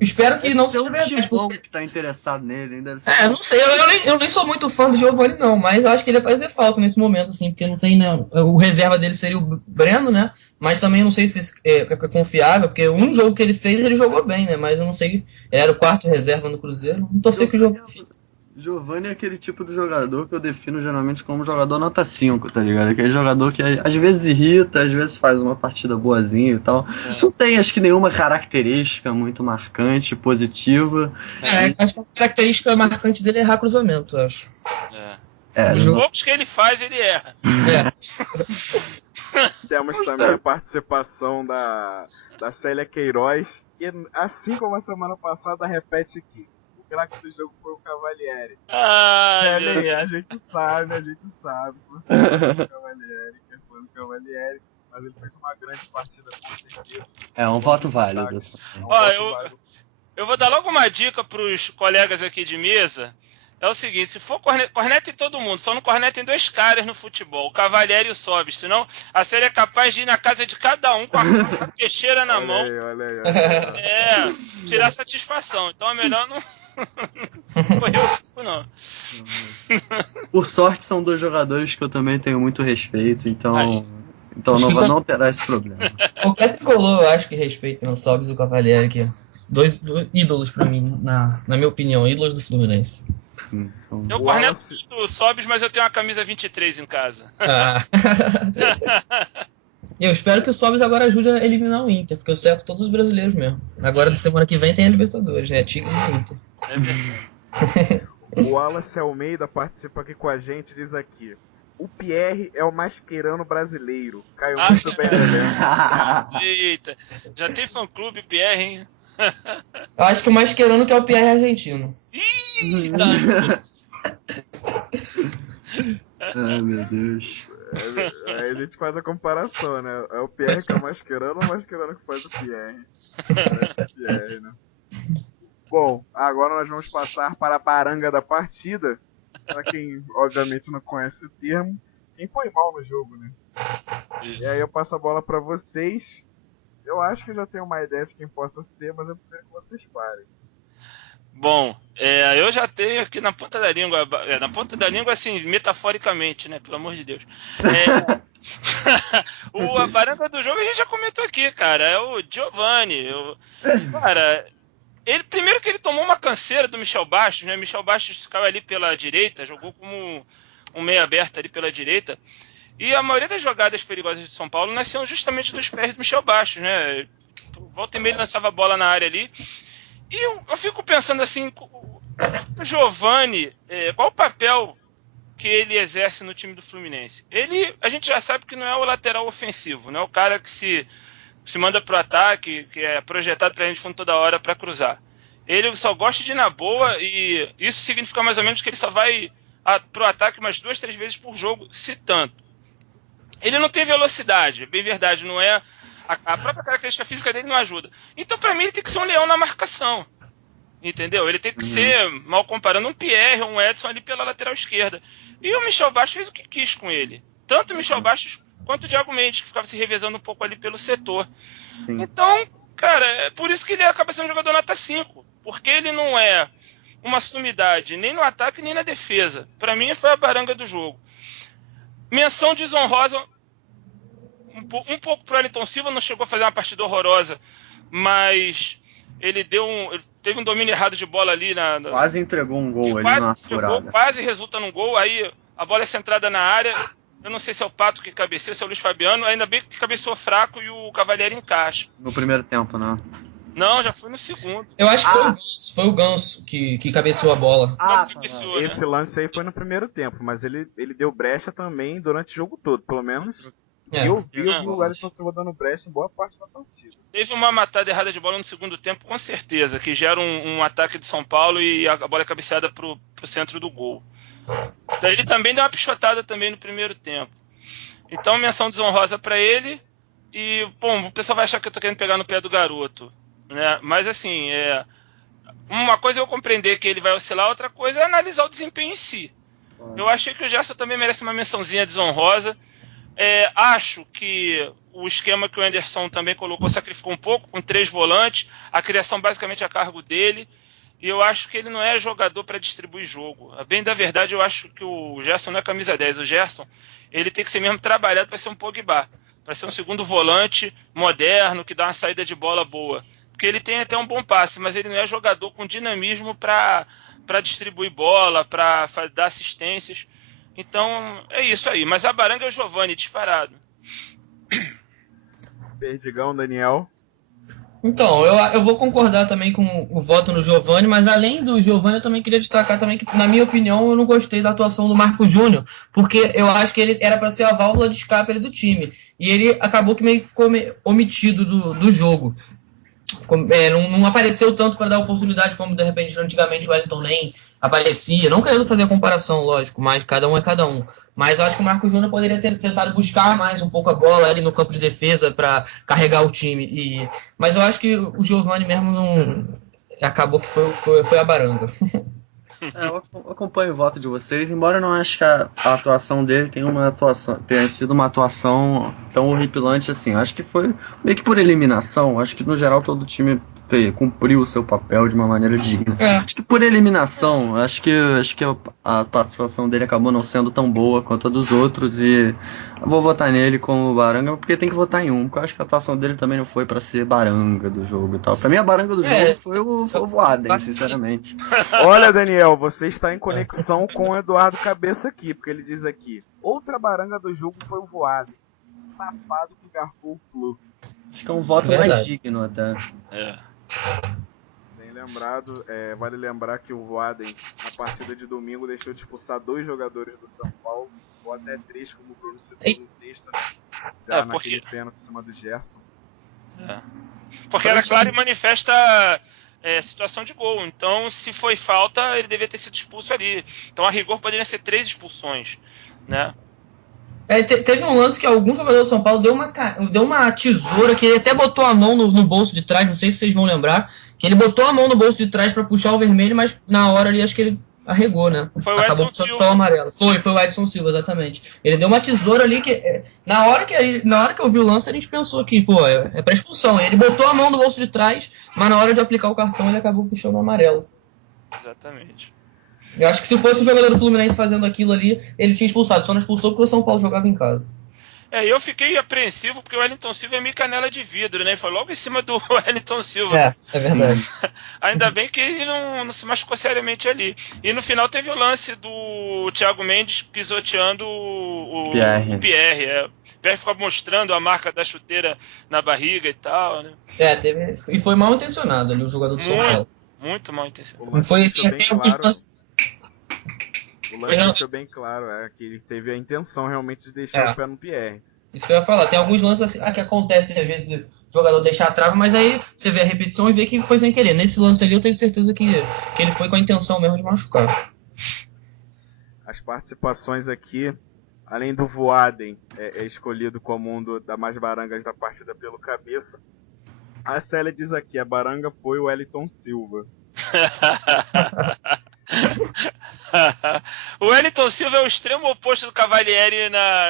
espero que não seja verdade. Que tá interessado nele, ainda. Não sei, eu nem sou muito fã do Giovani, não, mas eu acho que ele vai fazer falta nesse momento, assim, porque não tem, né, o reserva dele seria o Breno, né, mas também não sei se é confiável, porque um jogo que ele fez, ele jogou bem, né, mas eu não sei, era o quarto reserva no Cruzeiro, não torcei que o Giovani fique. Giovani é aquele tipo de jogador que eu defino geralmente como jogador nota 5, tá ligado? Aquele jogador que às vezes irrita, às vezes faz uma partida boazinha e tal. Não tem, acho que, nenhuma característica muito marcante, positiva. Acho que a característica marcante dele é errar cruzamento, eu acho. Os poucos que ele faz, ele erra. Temos também a participação da Célia Queiroz, que assim como a semana passada, repete aqui. O craque do jogo foi o Cavalieri. A gente sabe que você é fã do Cavalieri, mas ele fez uma grande partida com certeza. É um voto válido. Eu vou dar logo uma dica pros colegas aqui de mesa. É o seguinte, se for corneta em todo mundo, só não corneta em dois caras no futebol, o Cavalieri e o Sobis, senão a série é capaz de ir na casa de cada um com a peixeira na mão. Olha aí. Tirar satisfação. Então é melhor não correr o risco, não. Por sorte, são dois jogadores que eu também tenho muito respeito, então não terá esse problema. Qualquer tricolor, eu acho que respeita o Sobis e o Cavalieri, que dois ídolos pra mim, na minha opinião, ídolos do Fluminense. Sim, então... Eu corneto do Sobis, mas eu tenho uma camisa 23 em casa. Eu espero que o Sobis agora ajude a eliminar o Inter, porque eu seco todos os brasileiros mesmo. Agora, da semana que vem, tem a Libertadores, né? Tigres e Inter. É verdade. O Wallace Almeida participa aqui com a gente, diz aqui. O Pierre é o mascherano brasileiro. Caiu muito bem no Eita, já tem fã-clube Pierre, hein? Eu acho que o mascherano que é o Pierre argentino. Eita! Ai, meu Deus. Aí a gente faz a comparação, né? É o Pierre que é o mascherano ou o mascherano que faz o Pierre? Parece o Pierre, né? Bom, agora nós vamos passar para a baranga da partida. Para quem, obviamente, não conhece o termo, quem foi mal no jogo, né? Isso. E aí eu passo a bola para vocês. Eu acho que eu já tenho uma ideia de quem possa ser, mas eu prefiro que vocês parem. Bom, eu já tenho aqui na ponta da língua, assim, metaforicamente, né? Pelo amor de Deus. A baranga do jogo a gente já comentou aqui, cara. É o Giovani. Cara, primeiro que ele tomou uma canseira do Michel Bastos, né? Michel Bastos caiu ali pela direita, jogou como um meia aberto ali pela direita. E a maioria das jogadas perigosas de São Paulo nasciam justamente dos pés do Michel Bastos, né? Volta e meia ele lançava a bola na área ali. E eu fico pensando assim, o Giovani, qual o papel que ele exerce no time do Fluminense? A gente já sabe que não é o lateral ofensivo, não é o cara que se manda pro ataque, que é projetado pra gente fundo toda hora para cruzar. Ele só gosta de ir na boa e isso significa mais ou menos que ele só vai pro ataque umas 2, 3 vezes por jogo, se tanto. Ele não tem velocidade, é bem verdade, não é... A própria característica física dele não ajuda. Então, para mim, ele tem que ser um leão na marcação. Entendeu? Ele tem que ser, mal comparando, um Pierre ou um Edson ali pela lateral esquerda. E o Michel Bastos fez o que quis com ele. Tanto o Michel Bastos quanto o Thiago Mendes, que ficava se revezando um pouco ali pelo setor. Sim. Então, cara, é por isso que ele acaba sendo um jogador nota 5. Porque ele não é uma sumidade nem no ataque nem na defesa. Para mim, foi a baranga do jogo. Menção desonrosa um pouco pro Wellington Silva, não chegou a fazer uma partida horrorosa, mas ele teve um domínio errado de bola ali. Quase entregou um gol ali na furada. Quase resulta num gol, aí a bola é centrada na área, eu não sei se é o Pato que cabeceou, se é o Luiz Fabiano, ainda bem que cabeceou fraco e o Cavalieri encaixa. No primeiro tempo, né? Não, já foi no segundo. Eu acho que foi o Ganso que cabeceou a bola. Cabeceou, esse lance aí foi no primeiro tempo, mas ele deu brecha também durante o jogo todo, pelo menos... Eu vi o Wellington Silva dando brecha em boa parte da partida. Teve uma matada errada de bola no segundo tempo, com certeza, que gera um ataque de São Paulo e a bola é cabeceada pro centro do gol. Então, ele também deu uma pichotada também no primeiro tempo. Então, menção desonrosa para ele. E, bom, o pessoal vai achar que eu tô querendo pegar no pé do garoto, né? Mas, assim, uma coisa é eu compreender que ele vai oscilar, outra coisa é analisar o desempenho em si. Eu achei que o Gerson também merece uma mençãozinha desonrosa. Acho que o esquema que o Anderson também colocou sacrificou um pouco, com 3 volantes, a criação basicamente a cargo dele, e eu acho que ele não é jogador para distribuir jogo. A bem da verdade, eu acho que o Gerson não é camisa 10, o Gerson ele tem que ser mesmo trabalhado para ser um Pogba, para ser um segundo volante moderno, que dá uma saída de bola boa, porque ele tem até um bom passe, mas ele não é jogador com dinamismo para distribuir bola, para dar assistências. Então, é isso aí. Mas a baranga é o Giovani, disparado. Perdigão, Daniel. Então, eu vou concordar também com o voto no Giovani, mas além do Giovani, eu também queria destacar também que, na minha opinião, eu não gostei da atuação do Marcos Júnior, porque eu acho que ele era para ser a válvula de escape do time. E ele acabou que meio que ficou omitido do jogo. Não apareceu tanto para dar oportunidade como, de repente, antigamente o Wellington nem aparecia. Não querendo fazer a comparação, lógico, mas cada um é cada um. Mas eu acho que o Marcos Júnior poderia ter tentado buscar mais um pouco a bola ali no campo de defesa para carregar o time. Mas eu acho que o Giovani mesmo não... Acabou que foi a baranga. Eu acompanho o voto de vocês, embora eu não ache que a atuação dele tenha sido uma atuação tão horripilante assim. Acho que foi meio que por eliminação. Acho que no geral todo o time cumpriu o seu papel de uma maneira digna. Acho que por eliminação, acho que a participação dele acabou não sendo tão boa quanto a dos outros, e eu vou votar nele como baranga, porque tem que votar em um, porque eu acho que a atuação dele também não foi pra ser baranga do jogo e tal. Pra mim a baranga do jogo foi o Voaden, sinceramente. Olha, Daniel, você está em conexão com o Eduardo Cabeça aqui, porque ele diz aqui: outra baranga do jogo foi o Voaden, safado que garfou o Flu. Acho que é um voto mais digno até. Bem lembrado, vale lembrar que o Voaden, na partida de domingo, deixou de expulsar 2 jogadores do São Paulo, ou até 3, como o Bruno citou no texto, né? Já naquele pênalti em cima do Gerson. Porque era claro e manifesta situação de gol. Então, se foi falta, ele devia ter sido expulso ali. Então, a rigor, poderiam ser 3 expulsões, né? Teve um lance que algum jogador do São Paulo deu uma tesoura, que ele até botou a mão no bolso de trás, não sei se vocês vão lembrar, que ele botou a mão no bolso de trás para puxar o vermelho, mas na hora ali acho que ele arregou, né? Foi o Acabou Edson puxando Silva. só o amarelo. Foi o Edson Silva, exatamente. Ele deu uma tesoura ali que na hora que eu vi o lance, a gente pensou que, pô, é pra expulsão. Ele botou a mão no bolso de trás, mas na hora de aplicar o cartão ele acabou puxando o amarelo. Exatamente. Eu acho que se fosse o jogador do Fluminense fazendo aquilo ali, ele tinha expulsado. Só não expulsou porque o São Paulo jogava em casa. E eu fiquei apreensivo porque o Wellington Silva é meio canela de vidro, né? Foi logo em cima do Wellington Silva. É verdade. Ainda bem que ele não se machucou seriamente ali. E no final teve o lance do Thiago Mendes pisoteando o Pierre. O Pierre ficou mostrando a marca da chuteira na barriga e tal, né? Teve. E foi mal intencionado ali o jogador do São Paulo. Muito mal intencionado. O lance Foi deixou bem claro. O lance Não. deixou bem claro, que ele teve a intenção realmente de deixar o pé no Pierre. Isso que eu ia falar. Tem alguns lances assim, que acontecem às vezes do jogador deixar a trava, mas aí você vê a repetição e vê que foi sem querer. Nesse lance ali eu tenho certeza que ele foi com a intenção mesmo de machucar. As participações aqui, além do Voaden, escolhido como um das mais barangas da partida pelo cabeça, a Célia diz aqui, a baranga foi o Wellington Silva. O Wellington Silva é o extremo oposto do Cavalieri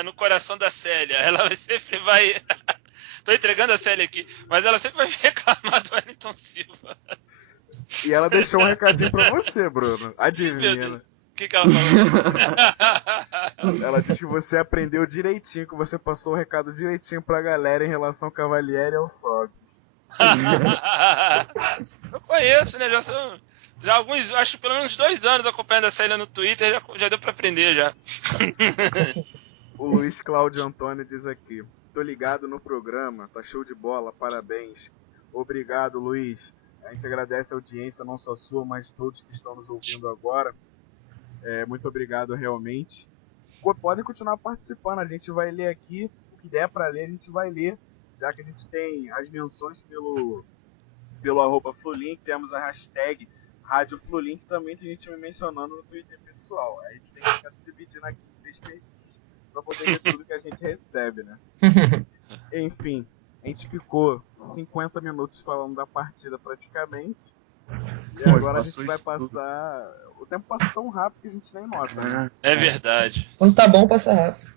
no coração da Célia. Ela sempre vai... Tô entregando a Célia aqui, mas ela sempre vai reclamar do Wellington Silva. E ela deixou um recadinho pra você, Bruno. Adivinha, né? O que ela falou? Ela disse que você aprendeu direitinho, que você passou o recado direitinho pra galera em relação ao Cavalieri e ao Sogis. Eu conheço, né? Já alguns, acho que pelo menos 2 anos acompanhando a Célia no Twitter, já deu pra aprender já. O Luiz Cláudio Antônio diz aqui: tô ligado no programa, tá show de bola, parabéns. Obrigado, Luiz. A gente agradece a audiência, não só sua, mas de todos que estão nos ouvindo agora. Muito obrigado, realmente. Podem continuar participando, a gente vai ler aqui, o que der pra ler, a gente vai ler. Já que a gente tem as menções pelo @Flulink, temos a hashtag Rádio Flulink, também tem gente me mencionando no Twitter pessoal. A gente tem que ficar se dividindo aqui em 3 perfis pra poder ver tudo que a gente recebe, né? Enfim, a gente ficou 50 minutos falando da partida praticamente. E agora a gente vai passar... O tempo passa tão rápido que a gente nem nota, né? É verdade. Quando tá bom, passa rápido.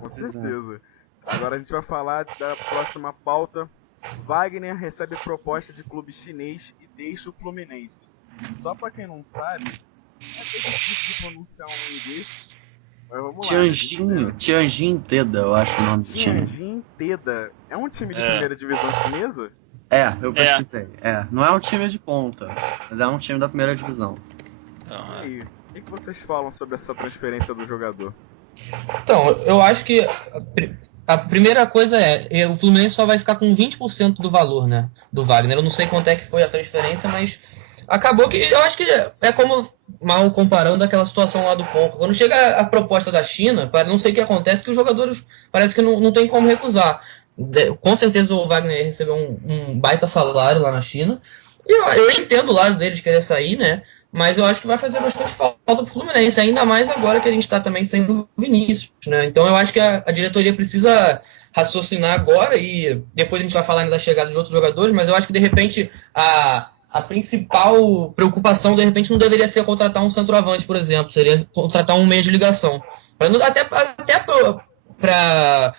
Com certeza. Agora a gente vai falar da próxima pauta. Wagner recebe proposta de clube chinês e deixa o Fluminense. Só pra quem não sabe, é bem difícil de pronunciar um nome desses. Mas vamos lá. Tianjin Teda, eu acho o nome do time. Tianjin Teda. É um time de primeira divisão chinesa? Eu pesquisei. Não é um time de ponta, mas é um time da primeira divisão. E aí, o que vocês falam sobre essa transferência do jogador? Então, eu acho que a primeira coisa o Fluminense só vai ficar com 20% do valor, né, do Wagner. Eu não sei quanto é que foi a transferência, mas acabou que eu acho que é como, mal comparando aquela situação lá do Conca. Quando chega a proposta da China, não sei o que acontece, que os jogadores parece que não tem como recusar. Com certeza o Wagner recebeu um baita salário lá na China. E eu entendo o lado deles querer sair, né? Mas eu acho que vai fazer bastante falta pro Fluminense, ainda mais agora que a gente está também sem o Vinícius, né? Então eu acho que a diretoria precisa raciocinar agora, e depois a gente vai falar ainda da chegada de outros jogadores, mas eu acho que de repente a principal preocupação de repente não deveria ser contratar um centroavante, por exemplo, seria contratar um meio de ligação. Até para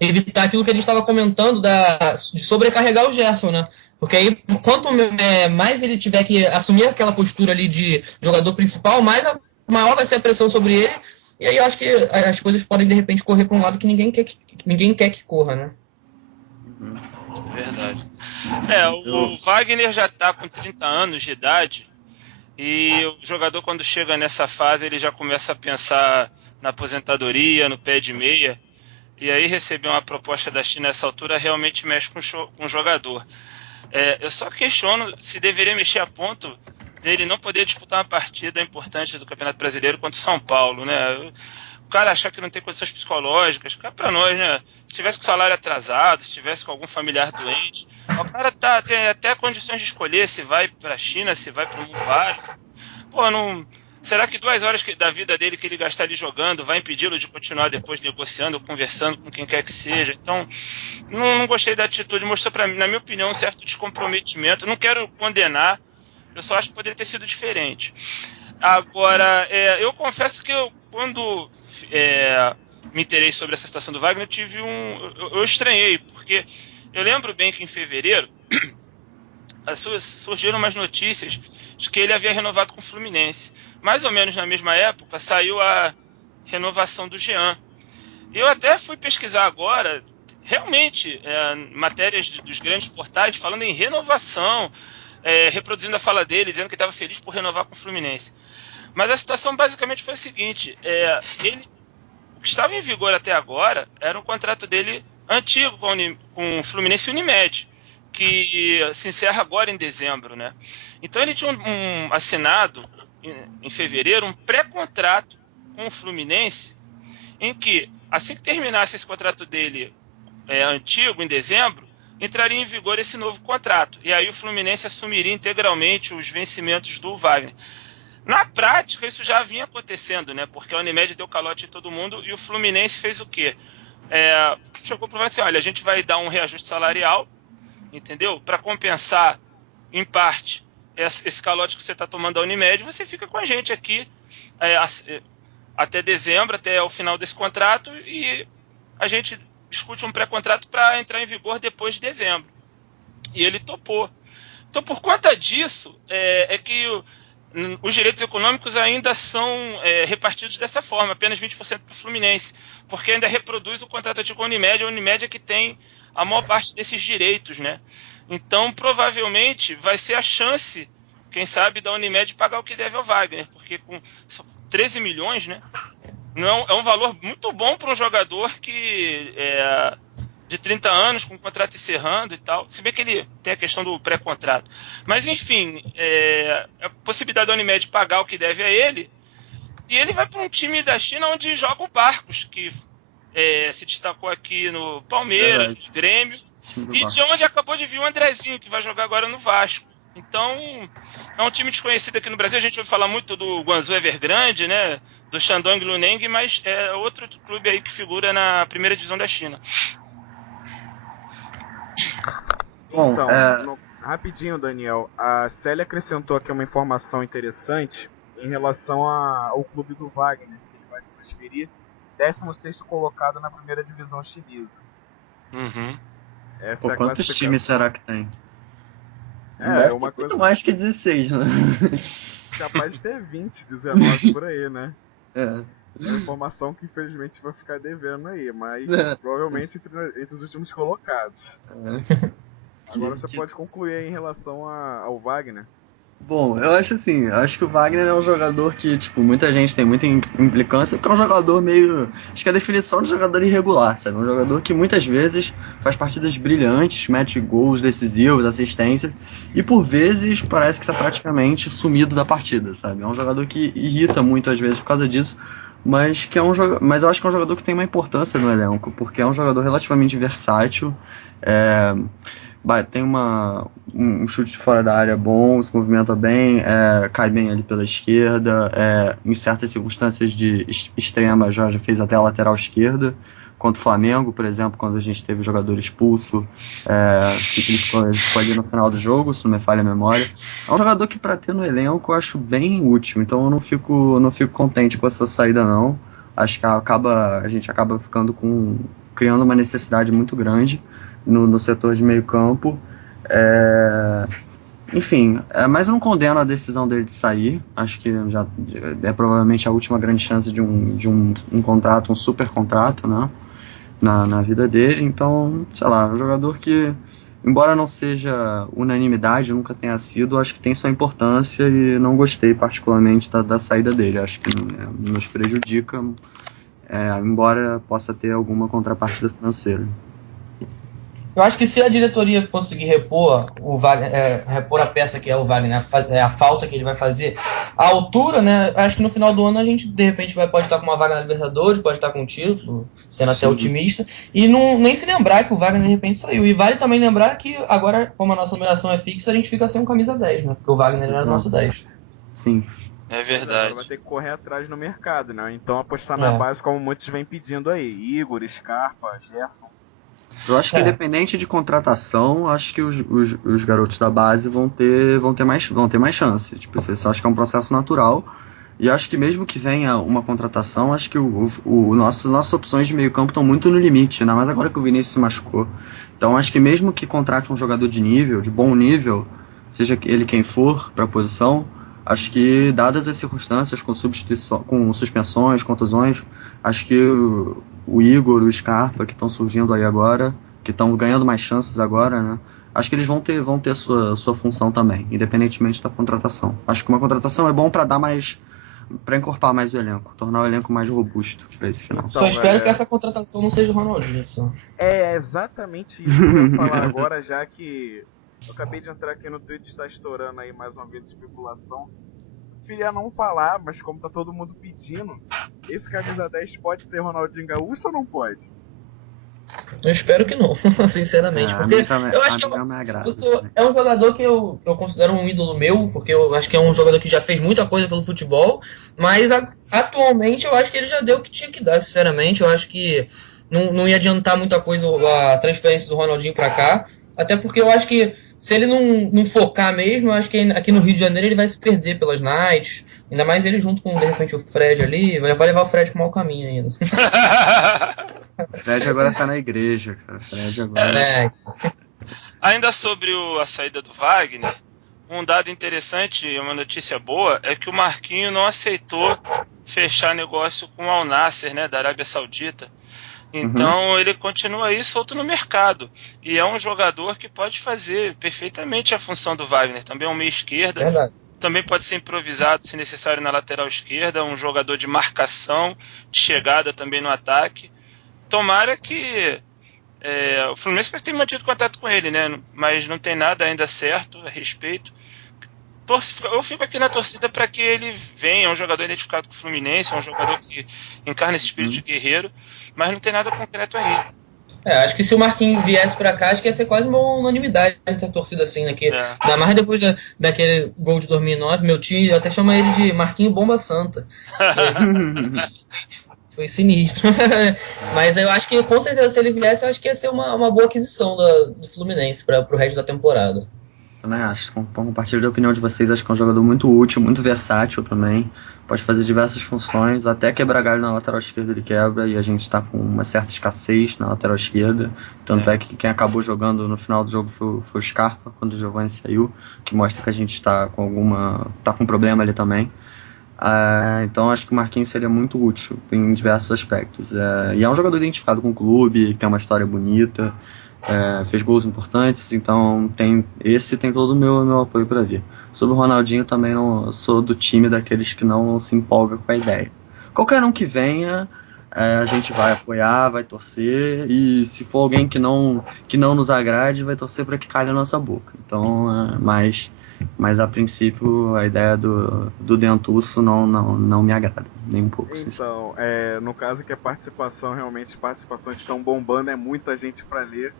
evitar aquilo que a gente estava comentando de sobrecarregar o Gerson, né? Porque aí, quanto mais ele tiver que assumir aquela postura ali de jogador principal, maior vai ser a pressão sobre ele. E aí eu acho que as coisas podem, de repente, correr para um lado que ninguém quer que corra, né? Verdade. O Wagner já está com 30 anos de idade, e o jogador, quando chega nessa fase, ele já começa a pensar na aposentadoria, no pé de meia. E aí receber uma proposta da China nessa altura realmente mexe com o jogador. Eu só questiono se deveria mexer a ponto dele não poder disputar uma partida importante do Campeonato Brasileiro contra o São Paulo, né? O cara achar que não tem condições psicológicas, cá pra nós, né? Se tivesse com o salário atrasado, se tivesse com algum familiar doente, o cara tem até condições de escolher se vai pra China, se vai pro Mumbai. Pô, não... será que 2 horas da vida dele que ele gastar ali jogando vai impedi-lo de continuar depois negociando, conversando com quem quer que seja? Então, não gostei da atitude. Mostrou para mim, na minha opinião, um certo descomprometimento. Não quero condenar, eu só acho que poderia ter sido diferente. Agora, eu confesso que quando me interei sobre essa situação do Wagner, eu estranhei, porque eu lembro bem que em fevereiro surgiram umas notícias de que ele havia renovado com o Fluminense. Mais ou menos na mesma época saiu a renovação do Jean. Eu até fui pesquisar agora, realmente, matérias dos grandes portais falando em renovação, reproduzindo a fala dele, dizendo que estava feliz por renovar com o Fluminense. Mas a situação basicamente foi a seguinte, o que estava em vigor até agora era um contrato dele antigo com o Fluminense e Unimed, que se encerra agora em dezembro, né? Então ele tinha assinado em fevereiro um pré-contrato com o Fluminense, em que assim que terminasse esse contrato dele antigo em dezembro, entraria em vigor esse novo contrato, e aí o Fluminense assumiria integralmente os vencimentos do Wagner. Na prática, isso já vinha acontecendo, né? Porque a Unimed deu calote em todo mundo e o Fluminense fez o quê? Chegou para assim, olha, a gente vai dar um reajuste salarial, entendeu? Para compensar, em parte, esse calote que você está tomando da Unimed, você fica com a gente aqui até dezembro, até o final desse contrato, e a gente discute um pré-contrato para entrar em vigor depois de dezembro. E ele topou. Então, por conta disso, que os direitos econômicos ainda são repartidos dessa forma, apenas 20% para o Fluminense, porque ainda reproduz o contrato antigo com a Unimed é que tem a maior parte desses direitos, né? Então, provavelmente, vai ser a chance, quem sabe, da Unimed pagar o que deve ao Wagner, porque com 13 milhões, né? Não é um valor muito bom para um jogador que de 30 anos, com o contrato encerrando e tal, se bem que ele tem a questão do pré-contrato. Mas, enfim, a possibilidade da Unimed pagar o que deve a ele, e ele vai para um time da China onde joga o Barcos, que se destacou aqui no Palmeiras, Grêmio, e de onde acabou de vir o Andrezinho, que vai jogar agora no Vasco. Então, é um time desconhecido aqui no Brasil. A gente ouve falar muito do Guangzhou Evergrande, né, do Shandong Luneng, mas é outro clube aí que figura na primeira divisão da China. Bom, então, rapidinho, Daniel, a Célia acrescentou aqui uma informação interessante em relação ao clube do Wagner, que ele vai se transferir, 16º colocado na primeira divisão chinesa. Uhum. Essa é quantos times será que tem? Uma coisa muito mais que 16, né? Capaz de ter 20, 19 por aí, né? É uma informação que infelizmente vai ficar devendo aí, mas provavelmente entre os últimos colocados. Agora você pode concluir aí em relação ao Wagner. Bom, eu acho assim, acho que o Wagner é um jogador que, tipo, muita gente tem muita implicância, porque é um jogador meio, acho que é a definição de jogador irregular, sabe? Um jogador que muitas vezes faz partidas brilhantes, mete gols decisivos, assistências, e por vezes parece que está praticamente sumido da partida, sabe? É um jogador que irrita muito às vezes por causa disso, mas eu acho que é um jogador que tem uma importância no elenco, porque é um jogador relativamente versátil, tem um chute de fora da área bom, se movimenta bem, cai bem ali pela esquerda, em certas circunstâncias de extrema já fez até a lateral esquerda, contra o Flamengo, por exemplo, quando a gente teve o jogador expulso, que ele ficou ali no final do jogo, se não me falha a memória. É um jogador que, para ter no elenco, eu acho bem útil, então eu não fico contente com essa saída não. Acho que a gente acaba criando uma necessidade muito grande no setor de meio campo. Enfim, mas eu não condeno a decisão dele de sair. Acho que já é provavelmente a última grande chance de um contrato, um super contrato, né, na vida dele. Então, sei lá, um jogador que, embora não seja unanimidade, nunca tenha sido, acho que tem sua importância e não gostei particularmente da saída dele. Acho que nos prejudica, embora possa ter alguma contrapartida financeira. Eu acho que se a diretoria conseguir repor o Wagner, repor a peça que é o Wagner, a falta que ele vai fazer, a altura, né? Acho que no final do ano a gente de repente pode estar com uma vaga na Libertadores, pode estar com um título, sendo até otimista, e nem se lembrar que o Wagner de repente saiu. E vale também lembrar que agora, como a nossa numeração é fixa, a gente fica sem um camisa 10, né? Porque o Wagner era o nosso 10. Sim. É Agora verdade. vai ter que correr atrás no mercado, né? Então apostar na base como muitos vêm pedindo aí. Igor, Scarpa, Gerson. Eu acho que independente de contratação, acho que os garotos da base vão ter mais chance. Tipo, isso eu acho que é um processo natural. E acho que mesmo que venha uma contratação, acho que nossas opções de meio campo estão muito no limite, ainda mais agora que o Vinícius se machucou. Então acho que mesmo que contrate um jogador de bom nível, seja ele quem for para a posição, acho que dadas as circunstâncias, com suspensões, contusões, acho que o Igor, o Scarpa, que estão surgindo aí agora, que estão ganhando mais chances agora, né? Acho que eles vão ter sua função também, independentemente da contratação. Acho que uma contratação é bom para encorpar mais o elenco, tornar o elenco mais robusto para esse final. Só espero que essa contratação não seja o Ronaldinho. Só. É exatamente isso que eu ia falar agora, já que eu acabei de entrar aqui no Twitter, está estourando aí mais uma vez especulação. Queria não falar, mas como tá todo mundo pedindo, esse camisa 10 pode ser Ronaldinho Gaúcho ou não pode? Eu espero que não, sinceramente. Porque eu acho que é um jogador que eu considero um ídolo meu, porque eu acho que é um jogador que já fez muita coisa pelo futebol, mas atualmente eu acho que ele já deu o que tinha que dar, sinceramente. Eu acho que não ia adiantar muita coisa a transferência do Ronaldinho pra cá, até porque eu acho que se ele não focar mesmo, eu acho que aqui no Rio de Janeiro ele vai se perder pelas nights, ainda mais ele junto com, de repente, o Fred ali, vai levar o Fred pro mau caminho ainda. Fred agora tá na igreja, cara. Fred agora... Ainda sobre a saída do Wagner, um dado interessante e uma notícia boa é que o Marquinhos não aceitou fechar negócio com o Al Nassr, né, da Arábia Saudita. Então ele continua aí solto no mercado. E é um jogador que pode fazer perfeitamente a função do Wagner. Também é um meia esquerda. Verdade. Também pode ser improvisado se necessário na lateral esquerda. Um jogador de marcação, de chegada também no ataque. Tomara que o Fluminense vai ter mantido contato com ele, né? Mas não tem nada ainda certo a respeito. Eu fico aqui na torcida para que ele venha, é um jogador identificado com o Fluminense, é um jogador que encarna esse espírito de guerreiro, mas não tem nada concreto ainda. Acho que se o Marquinhos viesse pra cá, acho que ia ser quase uma unanimidade entre a torcida, assim, né? Que, ainda mais depois daquele gol de 2009, meu tio até chama ele de Marquinhos Bomba Santa. Foi sinistro. Mas eu acho que, com certeza, se ele viesse, eu acho que ia ser uma boa aquisição do Fluminense pro resto da temporada. Também acho. Compartilho da opinião de vocês. Acho que é um jogador muito útil, muito versátil também. Pode fazer diversas funções. Até quebrar galho na lateral esquerda ele quebra. E a gente está com uma certa escassez na lateral esquerda. Tanto é que quem acabou jogando no final do jogo foi o Scarpa, quando o Giovani saiu. Que mostra que a gente está com problema ali também. Então acho que o Marquinhos seria muito útil em diversos aspectos. E é um jogador identificado com o clube, que tem uma história bonita. Fez gols importantes, então tem todo o meu apoio para vir. Sobre o Ronaldinho também não sou do time daqueles que não se empolga com a ideia. Qualquer um que venha, a gente vai apoiar, vai torcer, e se for alguém que não nos agrade, vai torcer para que calhe a nossa boca. Então, mas a princípio a ideia do Dentuço não me agrada, nem um pouco. Então, no caso que realmente as participações estão bombando, é muita gente para ler.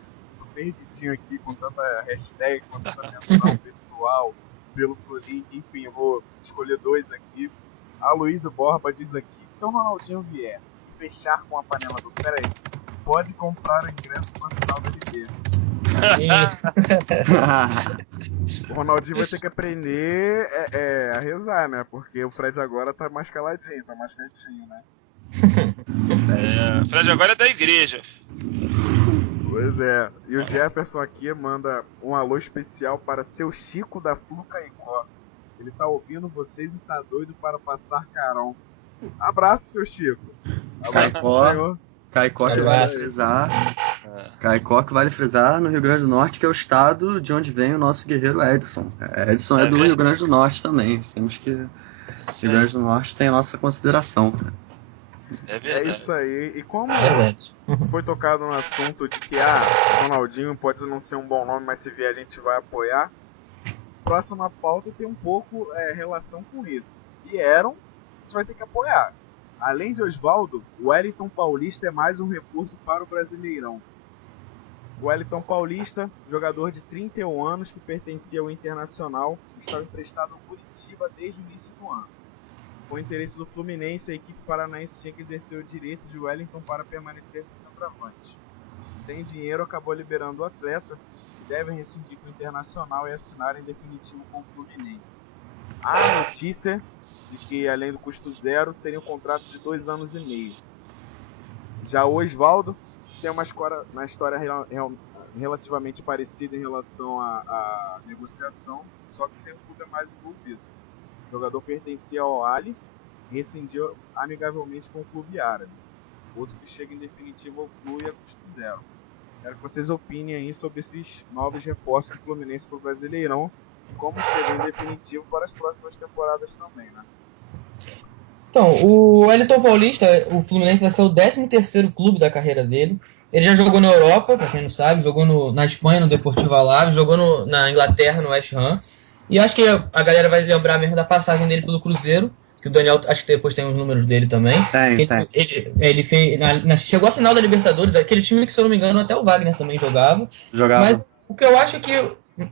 Perdidinho aqui com tanta hashtag, com tanta menção pessoal pelo Flulink, enfim, eu vou escolher 2 aqui. A Luísa Borba diz aqui: se o Ronaldinho vier e fechar com a panela do Fred, pode comprar o ingresso para a final da LB. O Ronaldinho vai ter que aprender a rezar, né? Porque o Fred agora tá mais caladinho, tá mais quietinho, né? O Fred agora é da igreja. Pois é, e o Jefferson aqui manda um alô especial para seu Chico da Flu Caicó. Ele tá ouvindo vocês e tá doido para passar carão. Abraço, seu Chico. Abraço pro senhor. Caicó que vale frisar. Caicó que vale frisar no Rio Grande do Norte, que é o estado de onde vem o nosso guerreiro Edson. Edson é do Rio Grande do Norte também. Temos que... O Rio Grande do Norte tem a nossa consideração. É isso aí. E como foi tocado no assunto de que Ronaldinho pode não ser um bom nome, mas se vier a gente vai apoiar, próxima pauta tem um pouco relação com isso. Vieram, a gente vai ter que apoiar. Além de Osvaldo, o Wellington Paulista é mais um recurso para o Brasileirão. O Wellington Paulista, jogador de 31 anos que pertencia ao Internacional, estava emprestado ao Curitiba desde o início do ano. Com o interesse do Fluminense, a equipe paranaense tinha que exercer o direito de Wellington para permanecer no centroavante. Sem dinheiro, acabou liberando o atleta, que deve rescindir com o Internacional e assinar em definitivo com o Fluminense. Há notícia de que, além do custo zero, seria um contrato de 2 anos e meio. Já o Osvaldo tem uma história relativamente parecida em relação à negociação, só que sem o clube mais envolvido. O jogador pertencia ao Al-Ahly e rescindiu amigavelmente com o clube árabe. Outro que chega em definitivo ao Flu e a custo zero. Quero que vocês opinem aí sobre esses novos reforços do Fluminense para o Brasileirão e como chega em definitivo para as próximas temporadas também, né? Então, o Wellington Paulista, o Fluminense vai ser o 13º clube da carreira dele. Ele já jogou na Europa, para quem não sabe, jogou na Espanha, no Deportivo Alavés, jogou na Inglaterra, no West Ham. E acho que a galera vai lembrar mesmo da passagem dele pelo Cruzeiro, que o Daniel, acho que depois tem os números dele também. Tem. Ele fez, chegou à final da Libertadores, aquele time que, se eu não me engano, até o Wagner também jogava. Mas o que eu acho que,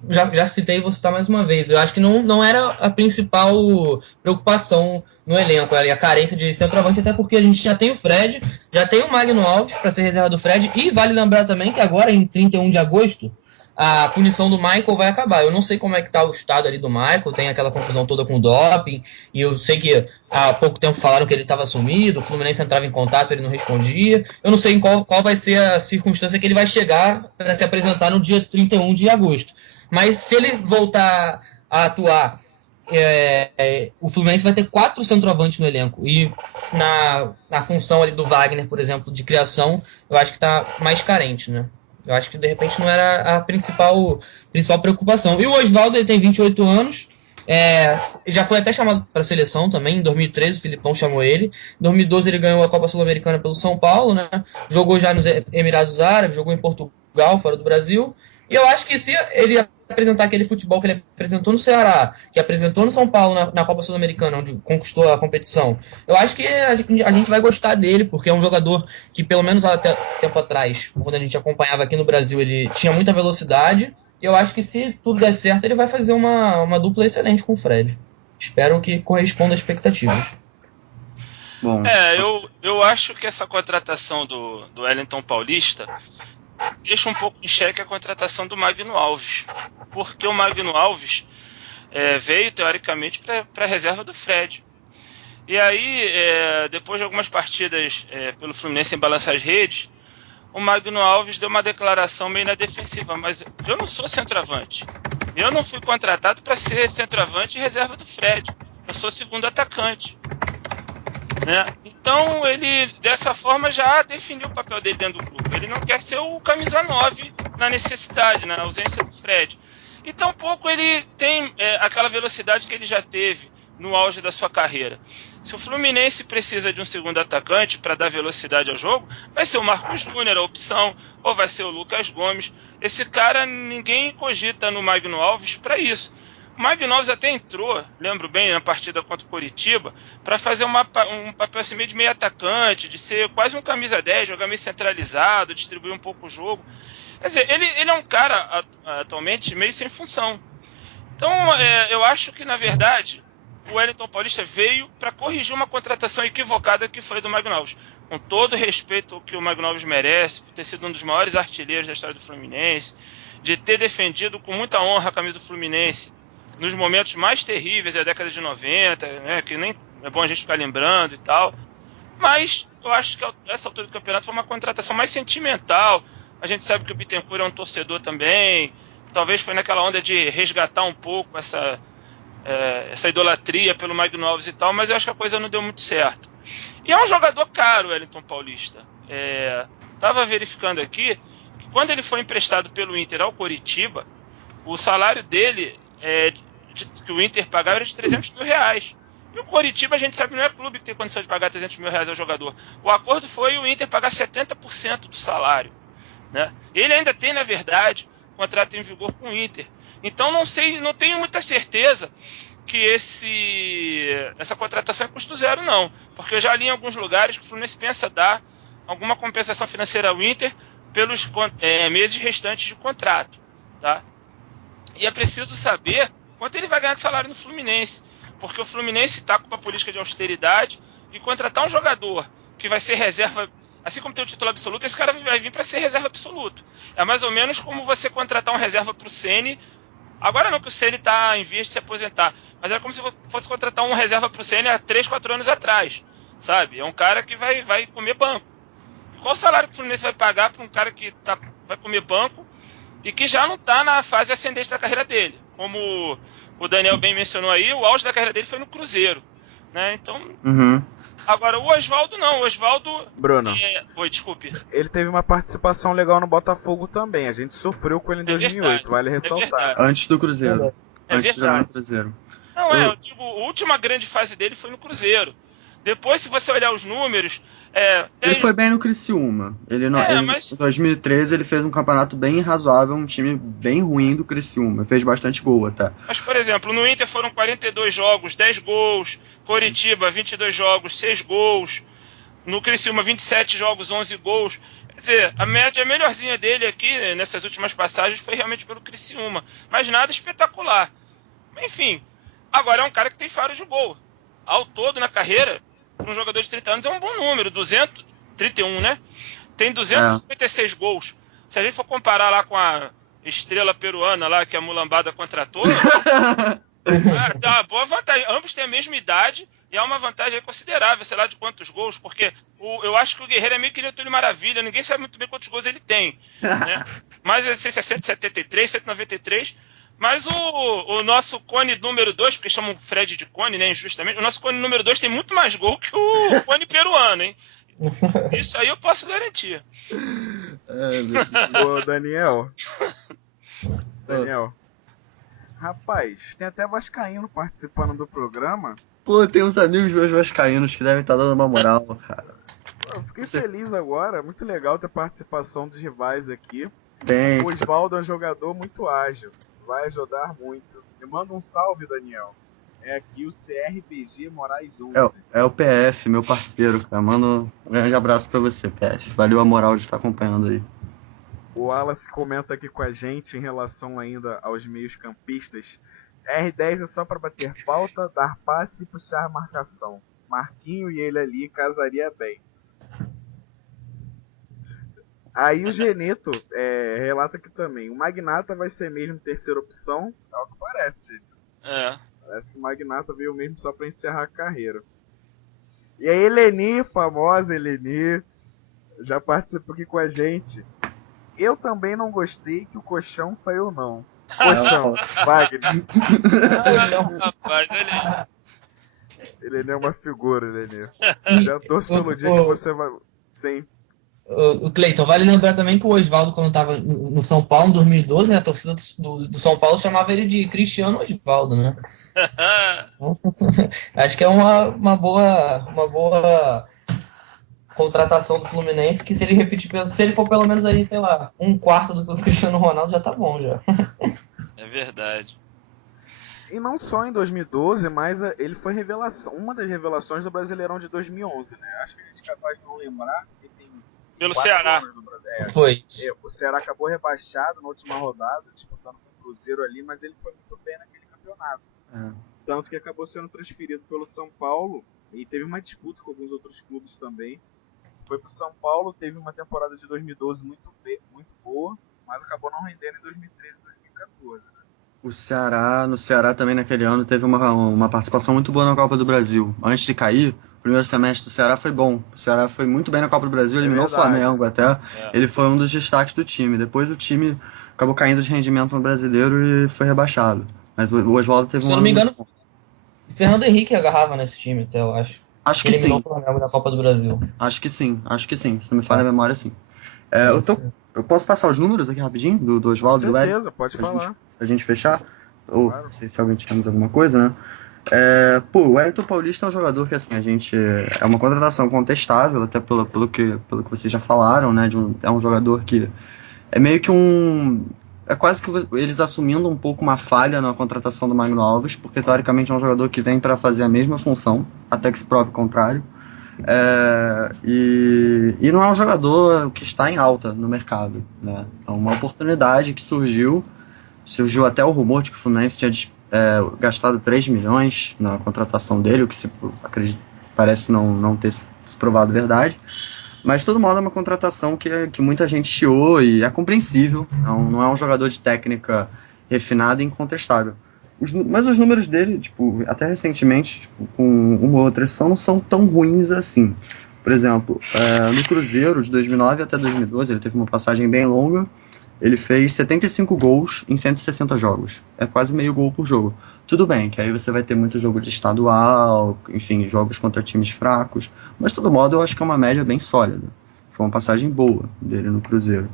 já citei e vou citar mais uma vez, eu acho que não era a principal preocupação no elenco, a carência de centroavante, até porque a gente já tem o Fred, já tem o Magno Alves para ser reserva do Fred, e vale lembrar também que agora, em 31 de agosto, a punição do Michael vai acabar. Eu não sei como é que tá o estado ali do Michael, tem aquela confusão toda com o doping, e eu sei que há pouco tempo falaram que ele estava sumido, o Fluminense entrava em contato, ele não respondia. Eu não sei em qual vai ser a circunstância que ele vai chegar para se apresentar no dia 31 de agosto. Mas se ele voltar a atuar, o Fluminense vai ter 4 centroavantes no elenco, e na função ali do Wagner, por exemplo, de criação, eu acho que está mais carente, né? Eu acho que, de repente, não era a principal preocupação. E o Osvaldo, ele tem 28 anos, já foi até chamado para a seleção também. Em 2013, o Filipão chamou ele. Em 2012, ele ganhou a Copa Sul-Americana pelo São Paulo, né? Jogou já nos Emirados Árabes, jogou em Portugal, fora do Brasil. E eu acho que se ele apresentar aquele futebol que ele apresentou no Ceará, que apresentou no São Paulo na Copa Sul-Americana, onde conquistou a competição, eu acho que a gente vai gostar dele, porque é um jogador que, pelo menos até tempo atrás, quando a gente acompanhava aqui no Brasil, ele tinha muita velocidade, e eu acho que, se tudo der certo, ele vai fazer uma dupla excelente com o Fred. Espero que corresponda às expectativas. Bom. Eu acho que essa contratação do Wellington Paulista deixa um pouco em xeque a contratação do Magno Alves, porque o Magno Alves veio teoricamente para a reserva do Fred. E aí, depois de algumas partidas pelo Fluminense em balançar as redes, o Magno Alves deu uma declaração meio na defensiva: mas eu não sou centroavante, eu não fui contratado para ser centroavante e reserva do Fred, eu sou segundo atacante. Né? Então ele, dessa forma, já definiu o papel dele dentro do grupo. Ele não quer ser o camisa 9 na necessidade, na ausência do Fred. E tampouco ele tem aquela velocidade que ele já teve no auge da sua carreira. Se o Fluminense precisa de um segundo atacante para dar velocidade ao jogo, vai ser o Marcos Júnior a opção, ou vai ser o Lucas Gomes. Esse cara, ninguém cogita no Magno Alves para isso. O Magno Alves até entrou, lembro bem, na partida contra o Coritiba, para fazer um papel assim, meio de meio atacante, de ser quase um camisa 10, jogar meio centralizado, distribuir um pouco o jogo. Quer dizer, ele é um cara, atualmente, meio sem função. Então, eu acho que, na verdade, o Wellington Paulista veio para corrigir uma contratação equivocada que foi do Magno Alves. Com todo respeito ao que o Magno Alves merece, por ter sido um dos maiores artilheiros da história do Fluminense, de ter defendido com muita honra a camisa do Fluminense nos momentos mais terríveis da década de 90, né, que nem é bom a gente ficar lembrando e tal. Mas eu acho que essa altura do campeonato foi uma contratação mais sentimental. A gente sabe que o Bittencourt é um torcedor também. Talvez foi naquela onda de resgatar um pouco essa idolatria pelo Magno Alves e tal, mas eu acho que a coisa não deu muito certo. E é um jogador caro, o Wellington Paulista. Estava verificando aqui que quando ele foi emprestado pelo Inter ao Coritiba, o salário dele, que o Inter pagava, era de 300 mil reais. E o Coritiba, a gente sabe, não é clube que tem condição de pagar 300 mil reais ao jogador. O acordo foi o Inter pagar 70% do salário. Né? Ele ainda tem, na verdade, contrato em vigor com o Inter. Então não tenho muita certeza que essa contratação é custo zero, não. Porque eu já li em alguns lugares que o Fluminense pensa dar alguma compensação financeira ao Inter pelos meses restantes de contrato. Tá? E é preciso saber quanto ele vai ganhar de salário no Fluminense. porque o Fluminense está com uma política de austeridade e contratar um jogador que vai ser reserva, assim como tem o título absoluto, esse cara vai vir para ser reserva absoluto. É mais ou menos como você contratar um reserva para o Ceni. Agora não que o Ceni está em vias de se aposentar, mas é como se fosse contratar um reserva para o Ceni há 3, 4 anos atrás, sabe? É um cara que vai comer banco. Qual o salário que o Fluminense vai pagar para um cara que vai comer banco e que já não está na fase ascendente da carreira dele? Como o Daniel bem mencionou aí, o auge da carreira dele foi no Cruzeiro, né? Então, agora o Oswaldo não, o Oswaldo... Bruno, Oi, desculpe. ele teve uma participação legal no Botafogo também, a gente sofreu com ele em 2008, verdade, vale ressaltar. Antes do Cruzeiro. Antes de jogar no Cruzeiro. Não, eu digo, a última grande fase dele foi no Cruzeiro. Depois, se você olhar os números... Ele foi bem no Criciúma. Em 2013 ele fez um campeonato bem razoável, um time bem ruim do Criciúma. Fez bastante gol até. Mas, por exemplo, no Inter foram 42 jogos, 10 gols. Coritiba, 22 jogos, 6 gols. No Criciúma, 27 jogos, 11 gols. Quer dizer, a média melhorzinha dele aqui, nessas últimas passagens, foi realmente pelo Criciúma. Mas nada espetacular. Enfim, agora é um cara que tem faro de gol. Ao todo, na carreira... para um jogador de 30 anos é um bom número, 231, né? Tem 256 gols. Se a gente for comparar lá com a estrela peruana lá que a Mulambada contratou, dá uma boa vantagem. Ambos têm a mesma idade e há uma vantagem considerável, sei lá de quantos gols, porque eu acho que o Guerreiro é meio que nem o Túlio Maravilha, ninguém sabe muito bem quantos gols ele tem, né? Mas não sei se é 173, 193... Mas o nosso Cone número 2, porque chamam o Fred de Cone, né, injustamente, o nosso Cone número 2 tem muito mais gol que o Cone peruano, hein? Isso aí eu posso garantir. Ô, Daniel. Rapaz, tem até vascaíno participando do programa. Pô, tem uns amigos meus vascaínos que devem estar dando uma moral, cara. Eu fiquei feliz agora, muito legal ter participação dos rivais aqui. Tem. O Oswaldo é um jogador muito ágil. Vai ajudar muito. Me manda um salve, Daniel. É aqui o CRBG Moraes 11. É o PF, meu parceiro, cara. Manda um grande abraço pra você, PF. Valeu a moral de estar acompanhando aí. O Wallace comenta aqui com a gente em relação ainda aos meios campistas. R10 é só pra bater falta, dar passe e puxar marcação. Marquinho e ele ali casaria bem. Aí o Geneto relata aqui também. O Magnata vai ser mesmo terceira opção. É o que parece, Geneto. Parece que o Magnata veio mesmo só pra encerrar a carreira. E a Eleni, famosa Eleni, já participou aqui com a gente. Eu também não gostei que o colchão saiu não. Colchão, Wagner. Rapaz, Eleni é uma figura, Eleni. Já torço pelo dia que você vai... Sim. O Cleiton, vale lembrar também que o Oswaldo, quando estava no São Paulo em 2012, né, a torcida do São Paulo chamava ele de Cristiano Oswaldo, né? Acho que é uma boa contratação do Fluminense, que se ele for pelo menos aí, sei lá, um quarto do Cristiano Ronaldo, já tá bom já. É verdade. E não só em 2012, mas ele foi uma das revelações do Brasileirão de 2011, né? Acho que a gente é capaz de não lembrar que tem pelo Ceará. Foi. O Ceará acabou rebaixado na última rodada, disputando com o Cruzeiro ali, mas ele foi muito bem naquele campeonato. Tanto que acabou sendo transferido pelo São Paulo e teve uma disputa com alguns outros clubes também. Foi pro São Paulo, teve uma temporada de 2012 muito boa, mas acabou não rendendo em 2013 e 2014. Né? No Ceará também naquele ano teve uma participação muito boa na Copa do Brasil. Antes de cair, o primeiro semestre do Ceará foi bom. O Ceará foi muito bem na Copa do Brasil, eliminou o Flamengo até. Ele foi um dos destaques do time. Depois o time acabou caindo de rendimento no Brasileiro e foi rebaixado. Mas o Oswaldo teve Se eu não me engano, o Fernando Henrique agarrava nesse time até, eu acho. Acho que sim. Eliminou o Flamengo da Copa do Brasil. Acho que sim. Se não me falha a memória, sim. Eu posso passar os números aqui rapidinho do Oswaldo? Com certeza, pode falar. Pra gente fechar? Ou não sei se alguém tinha mais alguma coisa, né? O Wellington Paulista é um jogador que, assim, é uma contratação contestável, até pelo que vocês já falaram, né? É um jogador que é meio que é quase que eles assumindo um pouco uma falha na contratação do Magno Alves, porque teoricamente é um jogador que vem para fazer a mesma função, até que se prove o contrário. E não é um jogador que está em alta no mercado, né? É uma oportunidade que surgiu até o rumor de que o Fluminense tinha gastado 3 milhões na contratação dele, o que parece não ter se provado verdade. Mas, de todo modo, é uma contratação que muita gente chiou e é compreensível. Não é um jogador de técnica refinada e incontestável. Mas os números dele, até recentemente, com uma ou outra exceção, não são tão ruins assim. Por exemplo, no Cruzeiro, de 2009 até 2012, ele teve uma passagem bem longa. Ele fez 75 gols em 160 jogos. É quase meio gol por jogo. Tudo bem, que aí você vai ter muito jogo de estadual, enfim, jogos contra times fracos. Mas, de todo modo, eu acho que é uma média bem sólida. Foi uma passagem boa dele no Cruzeiro.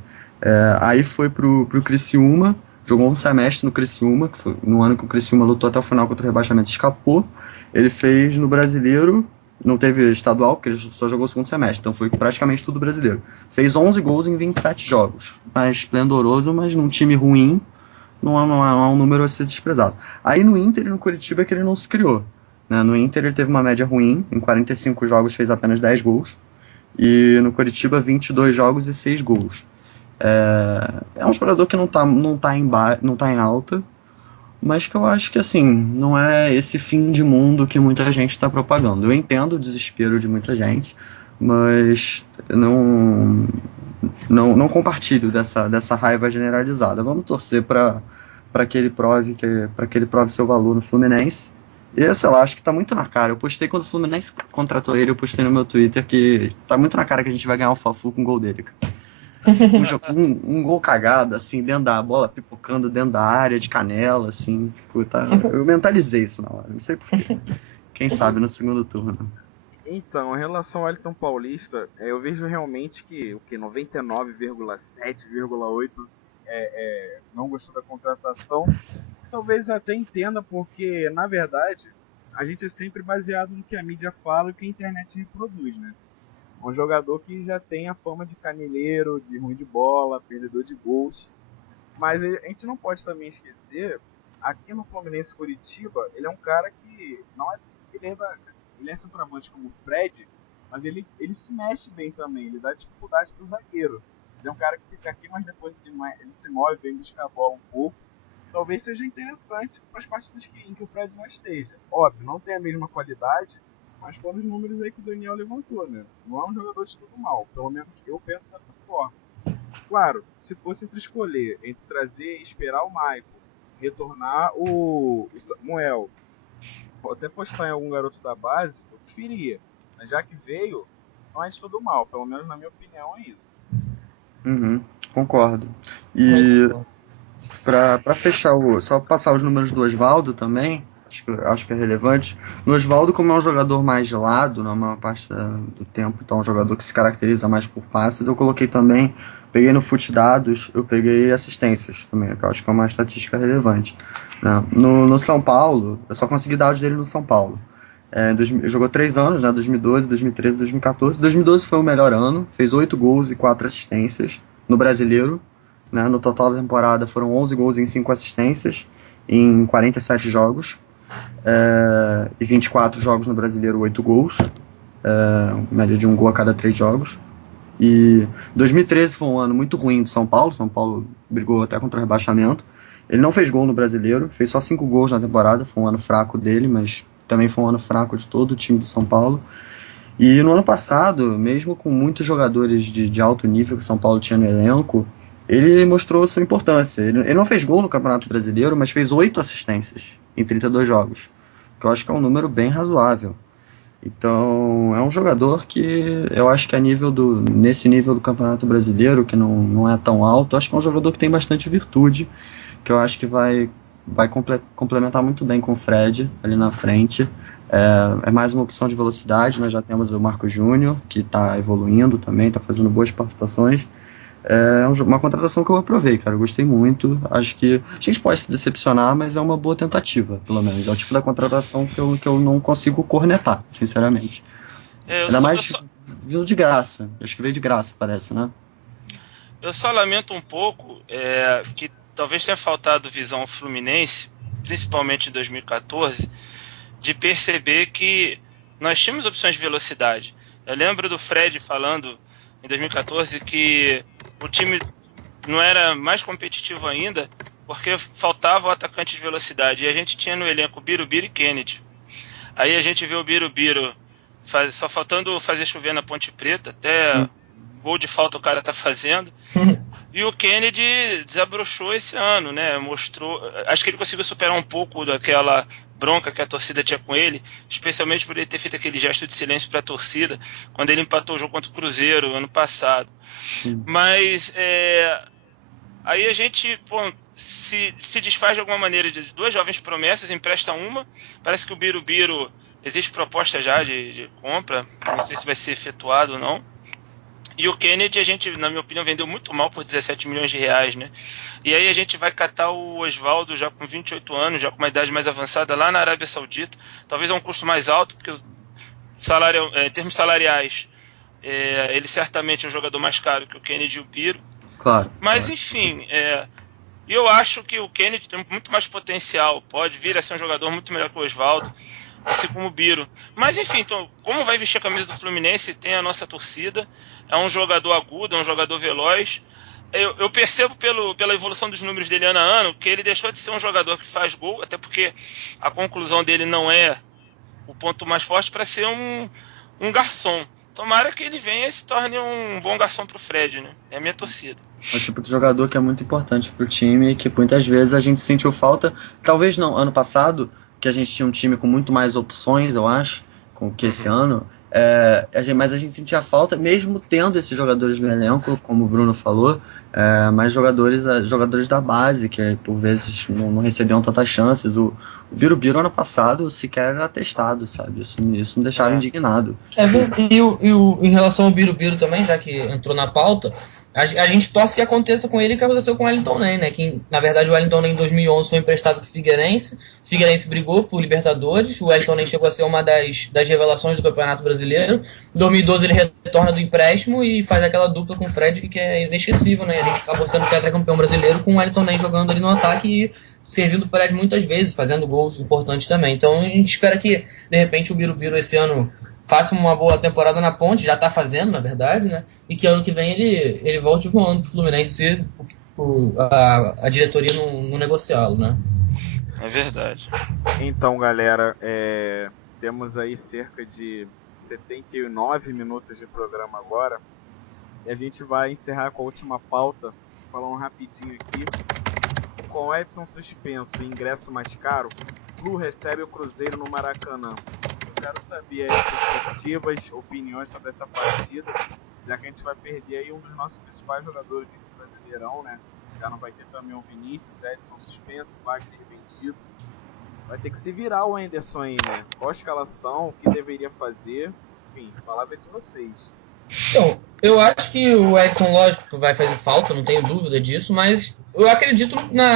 Aí foi pro Criciúma, jogou um semestre no Criciúma, que foi no ano que o Criciúma lutou até o final contra o rebaixamento e escapou. Ele fez no Brasileiro, não teve estadual, porque ele só jogou o segundo semestre, então foi praticamente tudo brasileiro. Fez 11 gols em 27 jogos. Mais esplendoroso, mas num time ruim, não é um número a ser desprezado. Aí no Inter e no Curitiba é que ele não se criou. Né? No Inter ele teve uma média ruim, em 45 jogos fez apenas 10 gols. E no Curitiba 22 jogos e 6 gols. É um jogador que não tá em alta, mas que eu acho que assim, não é esse fim de mundo que muita gente está propagando. Eu entendo o desespero de muita gente, mas não compartilho dessa raiva generalizada. Vamos torcer para que ele prove seu valor no Fluminense. E, sei lá, acho que tá muito na cara. Eu postei quando o Fluminense contratou ele, eu postei no meu Twitter que tá muito na cara que a gente vai ganhar o Fla-Flu com o gol dele, cara. Um gol cagado, assim, dentro da bola, pipocando dentro da área, de canela, assim. Eu mentalizei isso na hora, não sei porquê. Quem sabe no segundo turno. Então, em relação ao Wellington Paulista, eu vejo realmente que 99,7,8 não gostou da contratação. Talvez até entenda, porque, na verdade, a gente é sempre baseado no que a mídia fala e o que a internet reproduz, né? Um jogador que já tem a fama de caneleiro, de ruim de bola, perdedor de gols. Mas a gente não pode também esquecer, aqui no Fluminense Curitiba, ele é um cara que não é... Ele é centroavante como o Fred, mas ele se mexe bem também, ele dá dificuldade pro zagueiro. Ele é um cara que fica aqui, mas depois ele se move, vem buscar a bola um pouco. Talvez seja interessante para as partidas em que o Fred não esteja. Óbvio, não tem a mesma qualidade, mas foram os números aí que o Daniel levantou, né? Não é um jogador de tudo mal, pelo menos eu penso dessa forma. Claro, se fosse entre escolher, entre trazer e esperar o Maicon, retornar o Samuel, ou até postar em algum garoto da base, eu preferia. Mas já que veio, não é de tudo mal, pelo menos na minha opinião é isso. Concordo. E para fechar, só passar os números do Osvaldo também, acho que é relevante. No Osvaldo, como é um jogador mais gelado, na maior parte do tempo, então é um jogador que se caracteriza mais por passes, eu coloquei também, peguei no Fute Dados, eu peguei assistências também, que eu acho que é uma estatística relevante. Né? No São Paulo, eu só consegui dados dele no São Paulo. Jogou 3 anos, né? 2012, 2013, 2014. 2012 foi o melhor ano, fez 8 gols e 4 assistências no Brasileiro. Né? No total da temporada foram 11 gols e 5 assistências em 47 jogos. E 24 jogos no Brasileiro, 8 gols. Média de 1 gol a cada 3 jogos. E 2013 foi um ano muito ruim do São Paulo. São Paulo brigou até contra o rebaixamento. Ele não fez gol no Brasileiro, fez só 5 gols na temporada. Foi um ano fraco dele, mas também foi um ano fraco de todo o time do São Paulo. E no ano passado, mesmo com muitos jogadores de alto nível que o São Paulo tinha no elenco, ele mostrou sua importância. Ele não fez gol no Campeonato Brasileiro, mas fez 8 assistências em 32 jogos, que eu acho que é um número bem razoável. Então, é um jogador que eu acho que nesse nível do Campeonato Brasileiro, que não é tão alto, eu acho que é um jogador que tem bastante virtude, que eu acho que vai complementar muito bem com o Fred ali na frente. É mais uma opção de velocidade. Nós já temos o Marcos Júnior, que está evoluindo também, está fazendo boas participações. É uma contratação que eu aprovei, cara. Eu gostei muito. Acho que a gente pode se decepcionar, mas é uma boa tentativa, pelo menos. É o tipo da contratação que eu não consigo cornetar, sinceramente. Ainda mais vindo de graça. Acho que veio de graça, parece, né? Eu só lamento um pouco que talvez tenha faltado visão ao Fluminense, principalmente em 2014, de perceber que nós tínhamos opções de velocidade. Eu lembro do Fred falando em 2014 que o time não era mais competitivo ainda porque faltava o atacante de velocidade. E a gente tinha no elenco Birubiru e Kennedy. Aí a gente vê o Birubiru só faltando fazer chover na Ponte Preta, até gol de falta o cara tá fazendo. E o Kennedy desabrochou esse ano, né? Mostrou, acho que ele conseguiu superar um pouco daquela bronca que a torcida tinha com ele, especialmente por ele ter feito aquele gesto de silêncio para a torcida quando ele empatou o jogo contra o Cruzeiro ano passado. Mas aí a gente se desfaz de alguma maneira de duas jovens promessas, empresta uma. Parece que o Birubiru existe proposta já de compra, não sei se vai ser efetuado ou não. E o Kennedy, a gente, na minha opinião, vendeu muito mal por 17 milhões de reais, né? E aí a gente vai catar o Osvaldo já com 28 anos, já com uma idade mais avançada, lá na Arábia Saudita. Talvez a um custo mais alto, porque em termos salariais, ele certamente é um jogador mais caro que o Kennedy e o Biro. Claro. Mas, enfim, eu acho que o Kennedy tem muito mais potencial, pode vir a ser um jogador muito melhor que o Osvaldo, assim como o Biro. Mas, enfim, então, como vai vestir a camisa do Fluminense, tem a nossa torcida. É um jogador agudo, é um jogador veloz. Eu percebo pela evolução dos números dele ano a ano que ele deixou de ser um jogador que faz gol, até porque a conclusão dele não é o ponto mais forte, para ser um garçom. Tomara que ele venha e se torne um bom garçom pro Fred, né? É a minha torcida. É o tipo de jogador que é muito importante pro time, que muitas vezes a gente sentiu falta, talvez não, ano passado, que a gente tinha um time com muito mais opções, eu acho, que esse ano, mas a gente sentia falta, mesmo tendo esses jogadores no elenco, como o Bruno falou, mas jogadores da base, que por vezes não recebiam tantas chances. O Birubiru ano passado sequer era testado, sabe? Isso me deixava indignado. Em relação ao Birubiru também, já que entrou na pauta, a gente torce que aconteça com ele o que aconteceu com o Wellington Ney, né? Que, na verdade, o Wellington Ney em 2011 foi emprestado para o Figueirense. O Figueirense brigou por Libertadores. O Wellington Ney chegou a ser uma das revelações do Campeonato Brasileiro. Em 2012 ele retorna do empréstimo e faz aquela dupla com o Fred, que é inesquecível, né? A gente acabou sendo tetracampeão brasileiro com o Wellington Ney jogando ali no ataque e servindo o Fred muitas vezes, fazendo gols importantes também. Então a gente espera que, de repente, o Birubiru esse ano faça uma boa temporada na Ponte, já está fazendo, na verdade, né? E que ano que vem ele volte voando pro Fluminense se a diretoria não negociá-lo, né? É verdade. Então, galera, temos aí cerca de 79 minutos de programa agora. E a gente vai encerrar com a última pauta, falando rapidinho aqui. Com o Edson suspenso e ingresso mais caro, Flu recebe o Cruzeiro no Maracanã. Quero saber as perspectivas, opiniões sobre essa partida, já que a gente vai perder aí um dos nossos principais jogadores desse Brasileirão, né? Já não vai ter também o Vinícius, Edson suspenso, Wagner vendido. Vai ter que se virar o Anderson aí, né? Qual a escalação, o que deveria fazer, enfim, a palavra é de vocês. Então, eu acho que o Edson, lógico, vai fazer falta, não tenho dúvida disso, mas eu acredito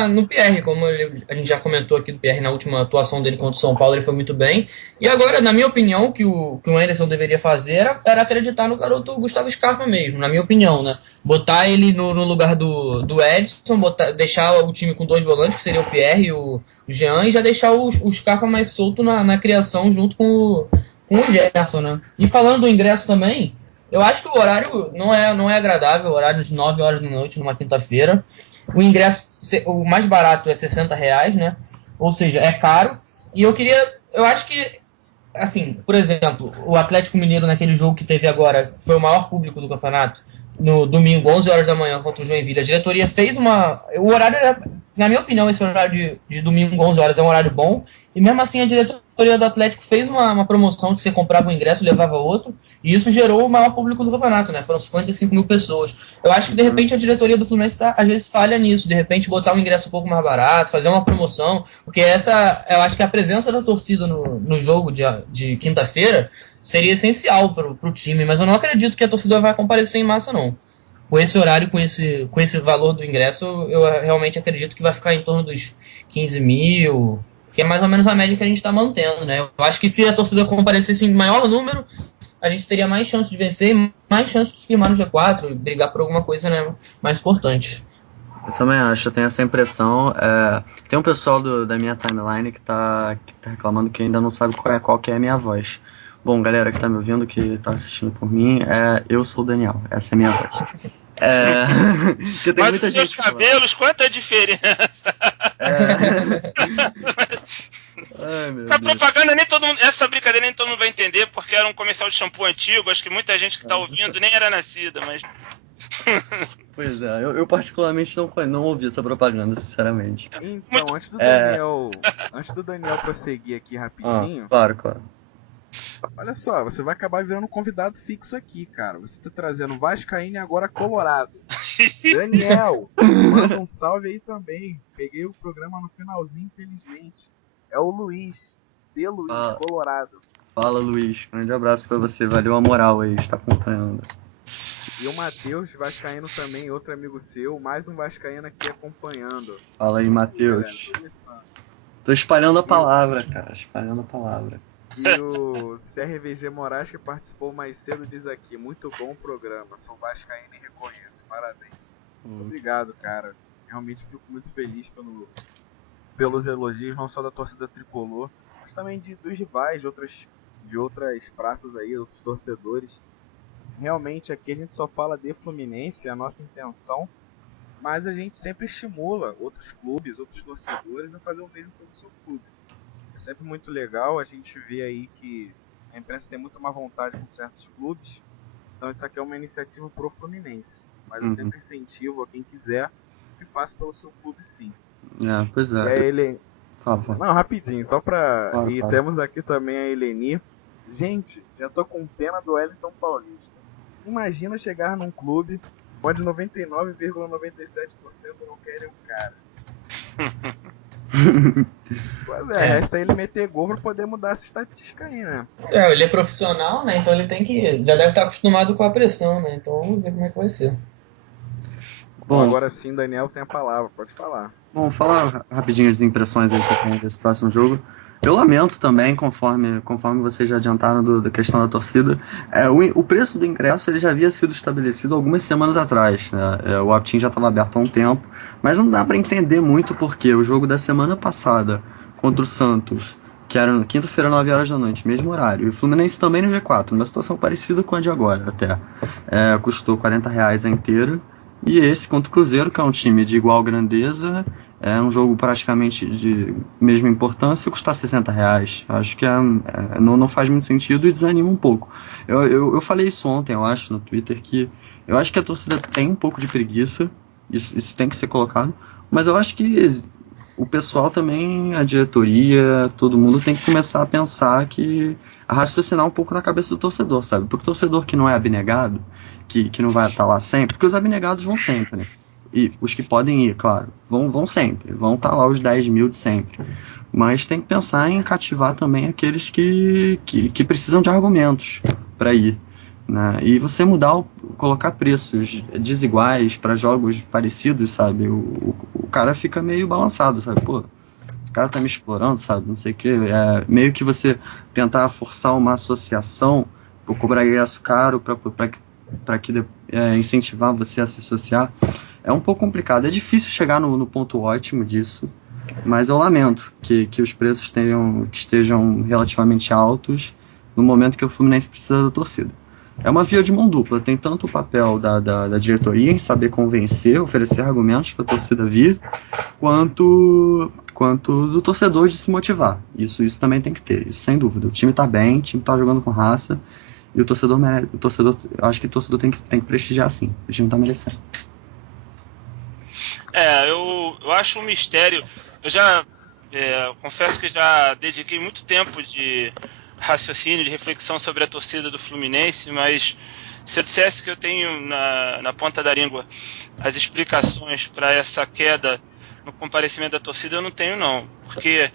no Pierre, como a gente já comentou aqui do Pierre na última atuação dele contra o São Paulo, ele foi muito bem. E agora, na minha opinião, o que o Anderson deveria fazer era acreditar no garoto Gustavo Scarpa mesmo, na minha opinião, né? Botar ele no lugar do Edson, deixar o time com dois volantes, que seria o Pierre e o Jean, e já deixar o Scarpa mais solto na criação junto com o Gerson, né? E falando do ingresso também, eu acho que o horário não é agradável, o horário de 9 horas da noite numa quinta-feira. O ingresso, o mais barato é R$60, né? Ou seja, é caro. E eu acho que, assim, por exemplo, o Atlético Mineiro naquele jogo que teve agora, foi o maior público do campeonato, no domingo, 11 horas da manhã, contra o Joinville. A diretoria fez o horário era, na minha opinião, esse horário de domingo, 11 horas, é um horário bom. E mesmo assim, a diretoria do Atlético fez uma promoção de você comprava um ingresso e levava outro. E isso gerou o maior público do campeonato, né? Foram 55 mil pessoas. Eu acho que, de repente, a diretoria do Fluminense às vezes falha nisso. De repente, botar um ingresso um pouco mais barato, fazer uma promoção. Porque eu acho que a presença da torcida no jogo de quinta-feira seria essencial para o time. Mas eu não acredito que a torcida vai comparecer em massa, não. Com esse horário, com esse valor do ingresso, eu realmente acredito que vai ficar em torno dos 15 mil, que é mais ou menos a média que a gente está mantendo, né? Eu acho que se a torcida comparecesse em maior número, a gente teria mais chance de vencer e mais chance de se firmar no G4 e brigar por alguma coisa, né, mais importante. Eu também acho, eu tenho essa impressão. Tem um pessoal da minha timeline que tá reclamando que ainda não sabe qual que é a minha voz. Bom, galera que tá me ouvindo, que tá assistindo por mim, eu sou o Daniel, essa é a minha voz. Porque tem Mas muita os seus gente falando. cabelos, quanta diferença? Ai, meu Essa Deus. propaganda nem todo mundo, essa brincadeira nem todo mundo vai entender, porque era um comercial de shampoo antigo, acho que muita gente que tá ouvindo nem era nascida, mas Pois é, eu particularmente não ouvi essa propaganda, sinceramente. Então, antes do Daniel prosseguir aqui rapidinho, Claro. olha só, você vai acabar virando um convidado fixo aqui, cara. Você tá trazendo Vascaíno e agora Colorado. Daniel, manda um salve aí também. Peguei o programa no finalzinho, infelizmente. É o Luiz, de Luiz, Colorado. Fala, Luiz. Grande abraço pra você. Valeu a moral aí, está acompanhando. E o Matheus, vascaíno também, outro amigo seu. Mais um vascaíno aqui acompanhando. Fala aí, Matheus. Galera, tô espalhando a palavra, cara. Espalhando a palavra. E o CRVG Moraes, que participou mais cedo, diz aqui: muito bom o programa, sou vascaíno e reconheço, parabéns. Muito obrigado, cara. Realmente fico muito feliz pelos elogios, não só da torcida tricolor, mas também dos rivais, de outras praças aí, outros torcedores. Realmente aqui a gente só fala de Fluminense, é a nossa intenção, mas a gente sempre estimula outros clubes, outros torcedores a fazer o mesmo pelo seu clube. É sempre muito legal, a gente vê aí que a imprensa tem muito má vontade com certos clubes, então isso aqui é uma iniciativa pro Fluminense, mas eu sempre incentivo a quem quiser que faça pelo seu clube, sim. Pois é. E a Eleni... Fala. Não, rapidinho, só pra... Claro. Temos aqui também a Eleni. Gente, já tô com pena do Wellington Paulista. Imagina chegar num clube onde 99,97% não querem o cara. Pois resta ele meter gol pra poder mudar essa estatística aí, né? Ele é profissional, né? Então ele tem que... Já deve estar acostumado com a pressão, né? Então vamos ver como é que vai ser. Bom, agora sim, Daniel tem a palavra, pode falar. Bom, falar rapidinho as impressões aí que eu tenho desse próximo jogo. Eu lamento também, conforme vocês já adiantaram da questão da torcida, o preço do ingresso ele já havia sido estabelecido algumas semanas atrás, né? O opt-in já estava aberto há um tempo, mas não dá para entender muito porque o jogo da semana passada contra o Santos, que era quinta-feira, 9 horas da noite, mesmo horário, e o Fluminense também no G4, numa situação parecida com a de agora até, custou R$40 a inteira, e esse contra o Cruzeiro, que é um time de igual grandeza, é um jogo praticamente de mesma importância, custar R$60. Acho que não faz muito sentido e desanima um pouco. Eu falei isso ontem, eu acho, no Twitter, que eu acho que a torcida tem um pouco de preguiça, isso tem que ser colocado, mas eu acho que o pessoal também, a diretoria, todo mundo tem que começar a pensar a raciocinar um pouco na cabeça do torcedor, sabe? Porque o torcedor que não é abnegado, que não vai estar lá sempre, porque os abnegados vão sempre, né? E os que podem ir, claro, vão sempre, vão estar lá os 10 mil de sempre. Mas tem que pensar em cativar também aqueles que precisam de argumentos para ir, né? E você colocar preços desiguais para jogos parecidos, sabe? O cara fica meio balançado, sabe? Pô, o cara tá me explorando, sabe? Não sei o que. Meio que você tentar forçar uma associação, ou cobrar ingresso caro para incentivar você a se associar. É um pouco complicado, é difícil chegar no ponto ótimo disso, mas eu lamento que os preços estejam relativamente altos no momento que o Fluminense precisa da torcida. É uma via de mão dupla, tem tanto o papel da diretoria em saber convencer, oferecer argumentos para a torcida vir, quanto do torcedor de se motivar. Isso também tem que ter, isso sem dúvida. O time está bem, o time está jogando com raça, e o torcedor merece, eu acho que o torcedor tem que prestigiar sim, o time está merecendo. Eu acho um mistério. Eu já confesso que já dediquei muito tempo de raciocínio, de reflexão sobre a torcida do Fluminense, mas se eu dissesse que eu tenho na ponta da língua as explicações para essa queda no comparecimento da torcida, eu não tenho não, porque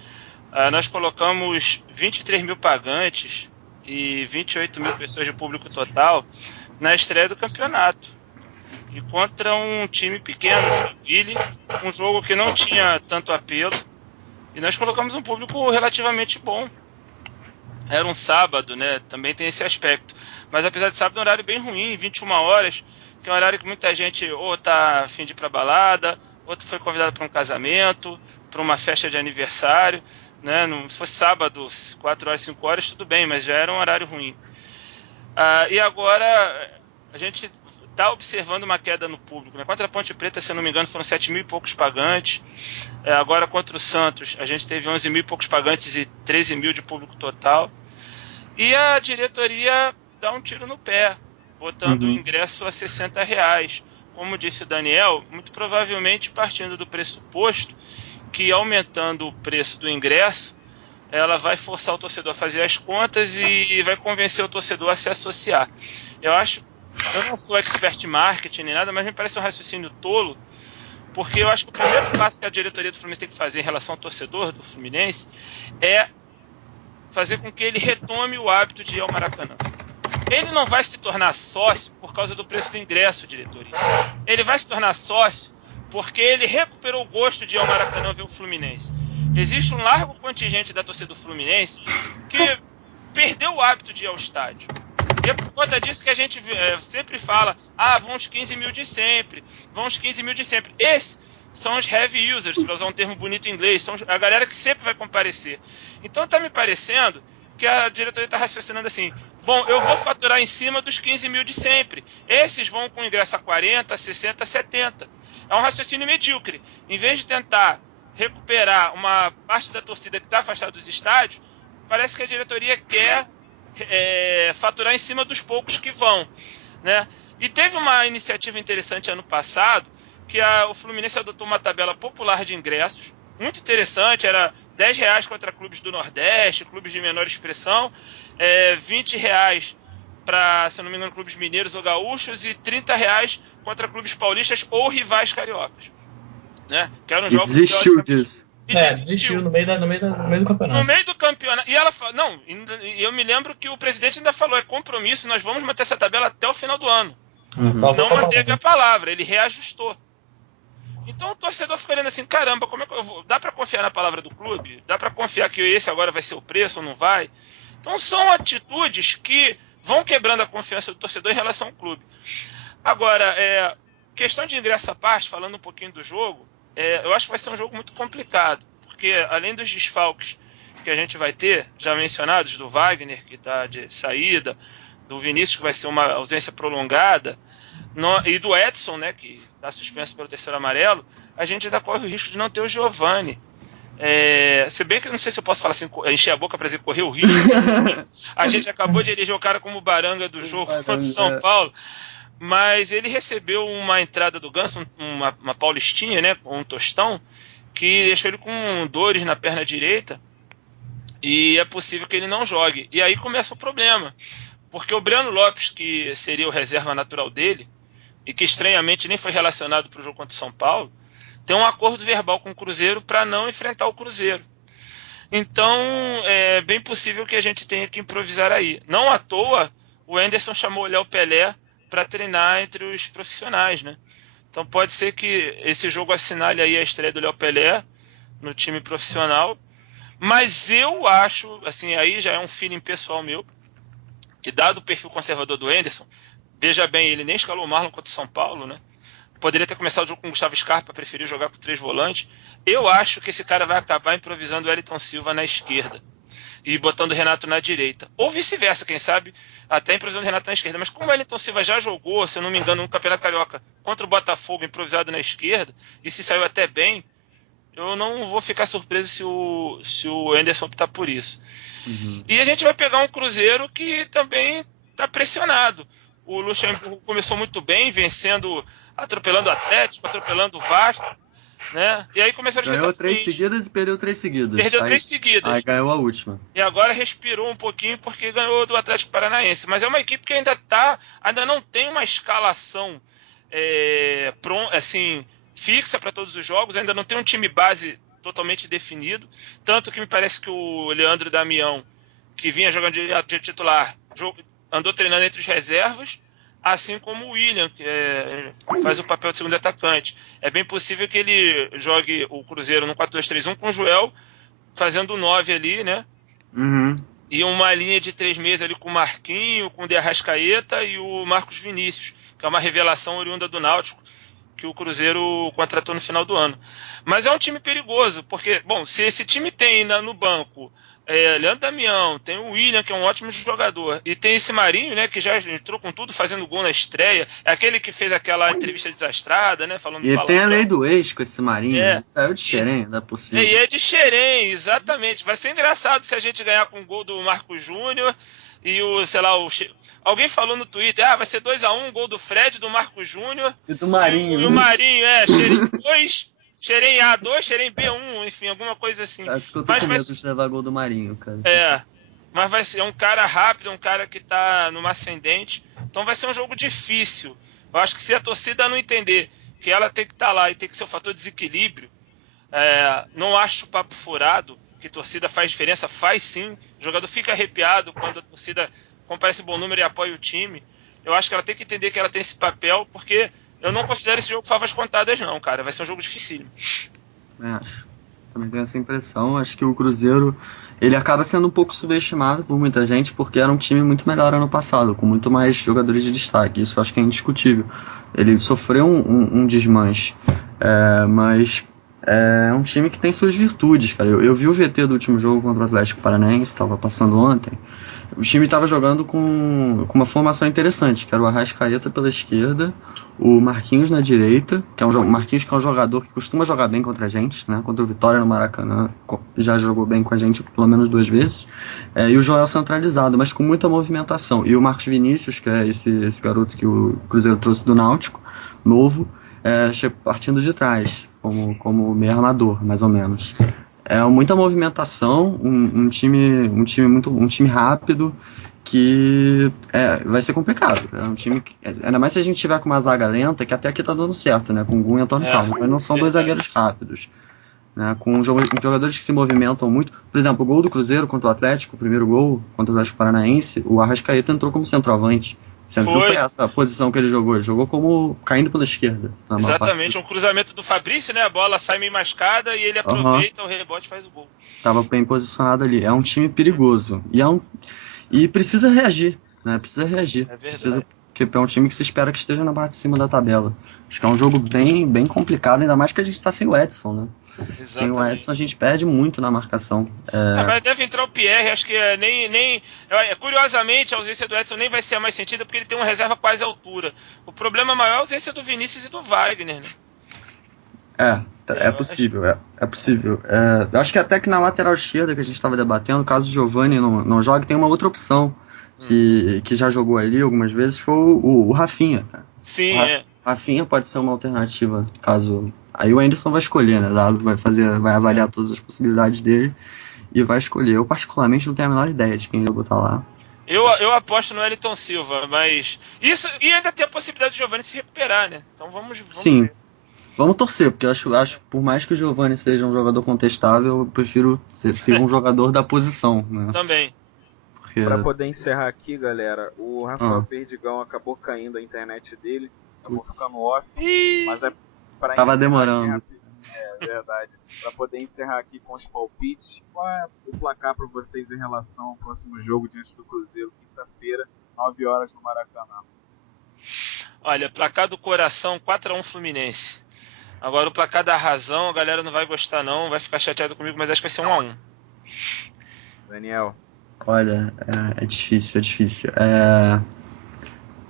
nós colocamos 23 mil pagantes e 28 mil pessoas de público total na estreia do campeonato. E contra um time pequeno, Joinville, um jogo que não tinha tanto apelo, e nós colocamos um público relativamente bom. Era um sábado, né? Também tem esse aspecto. Mas apesar de sábado, é um horário bem ruim, 21 horas, que é um horário que muita gente ou tá a fim de ir pra balada, outro foi convidado para um casamento, para uma festa de aniversário, né? Não fosse sábado, 4 horas, 5 horas, tudo bem, mas já era um horário ruim. E agora a gente está observando uma queda no público, né? Contra a Ponte Preta, se eu não me engano, foram 7 mil e poucos pagantes. Agora contra o Santos, a gente teve 11 mil e poucos pagantes e 13 mil de público total. E a diretoria dá um tiro no pé, botando o ingresso a R$60. Como disse o Daniel, muito provavelmente partindo do pressuposto que, aumentando o preço do ingresso, ela vai forçar o torcedor a fazer as contas e vai convencer o torcedor a se associar. Eu não sou expert em marketing nem nada, mas me parece um raciocínio tolo, porque eu acho que o primeiro passo que a diretoria do Fluminense tem que fazer em relação ao torcedor do Fluminense é fazer com que ele retome o hábito de ir ao Maracanã. Ele não vai se tornar sócio por causa do preço do ingresso, diretoria. Ele vai se tornar sócio porque ele recuperou o gosto de ir ao Maracanã ver o Fluminense. Existe um largo contingente da torcida do Fluminense que perdeu o hábito de ir ao estádio. E é por conta disso que a gente sempre fala, vão os 15 mil de sempre, vão os 15 mil de sempre. Esses são os heavy users, para usar um termo bonito em inglês, são a galera que sempre vai comparecer. Então está me parecendo que a diretoria está raciocinando assim, bom, eu vou faturar em cima dos 15 mil de sempre. Esses vão com ingresso a 40, 60, 70. É um raciocínio medíocre. Em vez de tentar recuperar uma parte da torcida que está afastada dos estádios, parece que a diretoria quer faturar em cima dos poucos que vão, né? E teve uma iniciativa interessante ano passado, que o Fluminense adotou uma tabela popular de ingressos, muito interessante, era R$10 contra clubes do Nordeste, clubes de menor expressão, R$20 para, se não me engano, clubes mineiros ou gaúchos, e R$30 contra clubes paulistas ou rivais cariocas, né? Que eram jogos desistiu disso. Desistiu no meio do campeonato. No meio do campeonato. E ela falou, não, eu me lembro que o presidente ainda falou, é compromisso, nós vamos manter essa tabela até o final do ano. Não manteve a palavra, ele reajustou. Então o torcedor fica olhando assim, caramba, como é que eu vou? Dá para confiar na palavra do clube? Dá para confiar que esse agora vai ser o preço ou não vai? Então são atitudes que vão quebrando a confiança do torcedor em relação ao clube. Agora, questão de ingresso à parte, falando um pouquinho do jogo, eu acho que vai ser um jogo muito complicado, porque além dos desfalques que a gente vai ter, já mencionados, do Wagner, que está de saída, do Vinícius, que vai ser uma ausência prolongada, e do Edson, né, que está suspenso pelo terceiro amarelo, a gente ainda corre o risco de não ter o Giovani. Se bem que não sei se eu posso falar assim, encher a boca para dizer correr o risco. A gente acabou de eleger o cara como baranga do jogo contra o São Paulo, mas ele recebeu uma entrada do Ganso, uma paulistinha, né, um tostão, que deixou ele com dores na perna direita, e é possível que ele não jogue. E aí começa o problema, porque o Breno Lopes, que seria o reserva natural dele, e que estranhamente nem foi relacionado para o jogo contra o São Paulo, tem um acordo verbal com o Cruzeiro para não enfrentar o Cruzeiro. Então é bem possível que a gente tenha que improvisar aí. Não à toa, o Anderson chamou o Léo Pelé para treinar entre os profissionais, né? Então pode ser que esse jogo assinale aí a estreia do Léo Pelé no time profissional, mas eu acho, assim, aí já é um feeling pessoal meu, que dado o perfil conservador do Anderson, veja bem, ele nem escalou o Marlon contra o São Paulo, né? Poderia ter começado o jogo com o Gustavo Scarpa, preferiu jogar com 3 volantes. Eu acho que esse cara vai acabar improvisando o Wellington Silva na esquerda e botando o Renato na direita. Ou vice-versa, quem sabe, até improvisando o Renato na esquerda. Mas como o Wellington Silva já jogou, se eu não me engano, no Campeonato Carioca contra o Botafogo, improvisado na esquerda, e se saiu até bem, eu não vou ficar surpreso se o Anderson optar por isso. E a gente vai pegar um Cruzeiro que também está pressionado. O Luxemburgo começou muito bem, vencendo, atropelando o Atlético, atropelando o Vasco, né? E aí começou a ganhou 3 seguidas e perdeu 3 seguidas. Perdeu 3 seguidas. Aí ganhou a última. E agora respirou um pouquinho porque ganhou do Atlético Paranaense. Mas é uma equipe que ainda não tem uma escalação assim, fixa para todos os jogos, ainda não tem um time base totalmente definido. Tanto que me parece que o Leandro Damião, que vinha jogando de titular, andou treinando entre os reservas, assim como o William, que faz o papel de segundo atacante. É bem possível que ele jogue o Cruzeiro no 4-2-3-1 com o Joel fazendo o 9 ali, né? E uma linha de 3 meses ali com o Marquinho, com o De Arrascaeta e o Marcos Vinícius, que é uma revelação oriunda do Náutico, que o Cruzeiro contratou no final do ano. Mas é um time perigoso, porque, bom, se esse time tem no banco Leandro Damião, tem o William, que é um ótimo jogador, e tem esse Marinho, né, que já entrou com tudo, fazendo gol na estreia, é aquele que fez aquela entrevista desastrada, né, falando E tem a palavrão. lei do ex com esse Marinho, É. ele saiu de Xerém, não é E possível. é de Xerém, exatamente. Vai ser engraçado se a gente ganhar com o gol do Marcos Júnior e alguém falou no Twitter, vai ser 2-1, gol do Fred, do Marcos Júnior E do Marinho. e o Marinho, Xerém 2, Xerém A2, Xerém B1, enfim, alguma coisa assim. Acho que eu tô com medo de levar gol do Marinho, cara. Mas vai ser um cara rápido, um cara que tá numa ascendente, então vai ser um jogo difícil. Eu acho que se a torcida não entender que ela tem que estar lá e tem que ser o fator desequilíbrio, não acho papo furado, que torcida faz diferença, faz sim. O jogador fica arrepiado quando a torcida comparece bom número e apoia o time. Eu acho que ela tem que entender que ela tem esse papel, porque eu não considero esse jogo favas contadas não, cara. Vai ser um jogo dificílimo. Acho. Também tenho essa impressão. Acho que o Cruzeiro, ele acaba sendo um pouco subestimado por muita gente, porque era um time muito melhor ano passado, com muito mais jogadores de destaque. Isso acho que é indiscutível. Ele sofreu um desmanche, mas é um time que tem suas virtudes, cara. Eu vi o VT do último jogo contra o Atlético Paranaense, estava passando ontem. O time estava jogando com uma formação interessante, que era o Arrascaeta pela esquerda, o Marquinhos na direita, que é o Marquinhos, que é um jogador que costuma jogar bem contra a gente, né? Contra o Vitória no Maracanã, já jogou bem com a gente pelo menos 2 vezes. E o Joel centralizado, mas com muita movimentação. E o Marcos Vinícius, que é esse garoto que o Cruzeiro trouxe do Náutico, novo, partindo de trás, como meio armador, mais ou menos. Muita movimentação, um time rápido, que vai ser complicado. É um time que, ainda mais se a gente tiver com uma zaga lenta, que até aqui tá dando certo, né? Com o Gun e Antônio Carlos, mas não são dois zagueiros rápidos, né? Com jogadores que se movimentam muito. Por exemplo, o gol do Cruzeiro contra o Atlético, o primeiro gol contra o Atlético Paranaense, o Arrascaeta entrou como centroavante. Sempre foi essa a posição que ele jogou. Ele jogou como caindo pela esquerda. Exatamente, um cruzamento do Fabrício, né? A bola sai meio mascada e ele aproveita o rebote e faz o gol. Tava bem posicionado ali. É um time perigoso. E precisa reagir, né? Precisa reagir. É verdade. Porque é um time que se espera que esteja na parte de cima da tabela. Acho que é um jogo bem, bem complicado, ainda mais que a gente tá sem o Edson, né? Exatamente. Sem o Edson a gente perde muito na marcação. Mas deve entrar o Pierre, acho que curiosamente a ausência do Edson nem vai ser a mais sentida, porque ele tem uma reserva quase à altura. O problema maior é a ausência do Vinícius e do Wagner, né? É possível, é possível. Eu acho que até que na lateral esquerda que a gente estava debatendo, caso o Giovani não jogue, tem uma outra opção que já jogou ali algumas vezes, foi o Rafinha, cara. Sim, Rafinha pode ser uma alternativa, caso... Aí o Anderson vai escolher, né? Vai avaliar todas as possibilidades dele e vai escolher. Eu particularmente não tenho a menor ideia de quem eu vou botar lá. Eu aposto no Wellington Silva, mas... Isso, e ainda tem a possibilidade de Giovani se recuperar, né? Então vamos Sim. ver. Vamos torcer, porque eu acho por mais que o Giovani seja um jogador contestável, eu prefiro ter um jogador da posição, né? Também. Pra poder encerrar aqui, galera, o Rafael Perdigão acabou caindo a internet dele, acabou ficando off, mas pra tava demorando. Aqui, é verdade. Pra poder encerrar aqui com os palpites, qual é o placar pra vocês em relação ao próximo jogo diante do Cruzeiro, quinta-feira, 9 horas no Maracanã? Olha, placar do coração, 4-1 Fluminense. Agora o placar da razão, a galera não vai gostar não, vai ficar chateado comigo, mas acho que vai ser 1-1. Daniel? Olha, é difícil.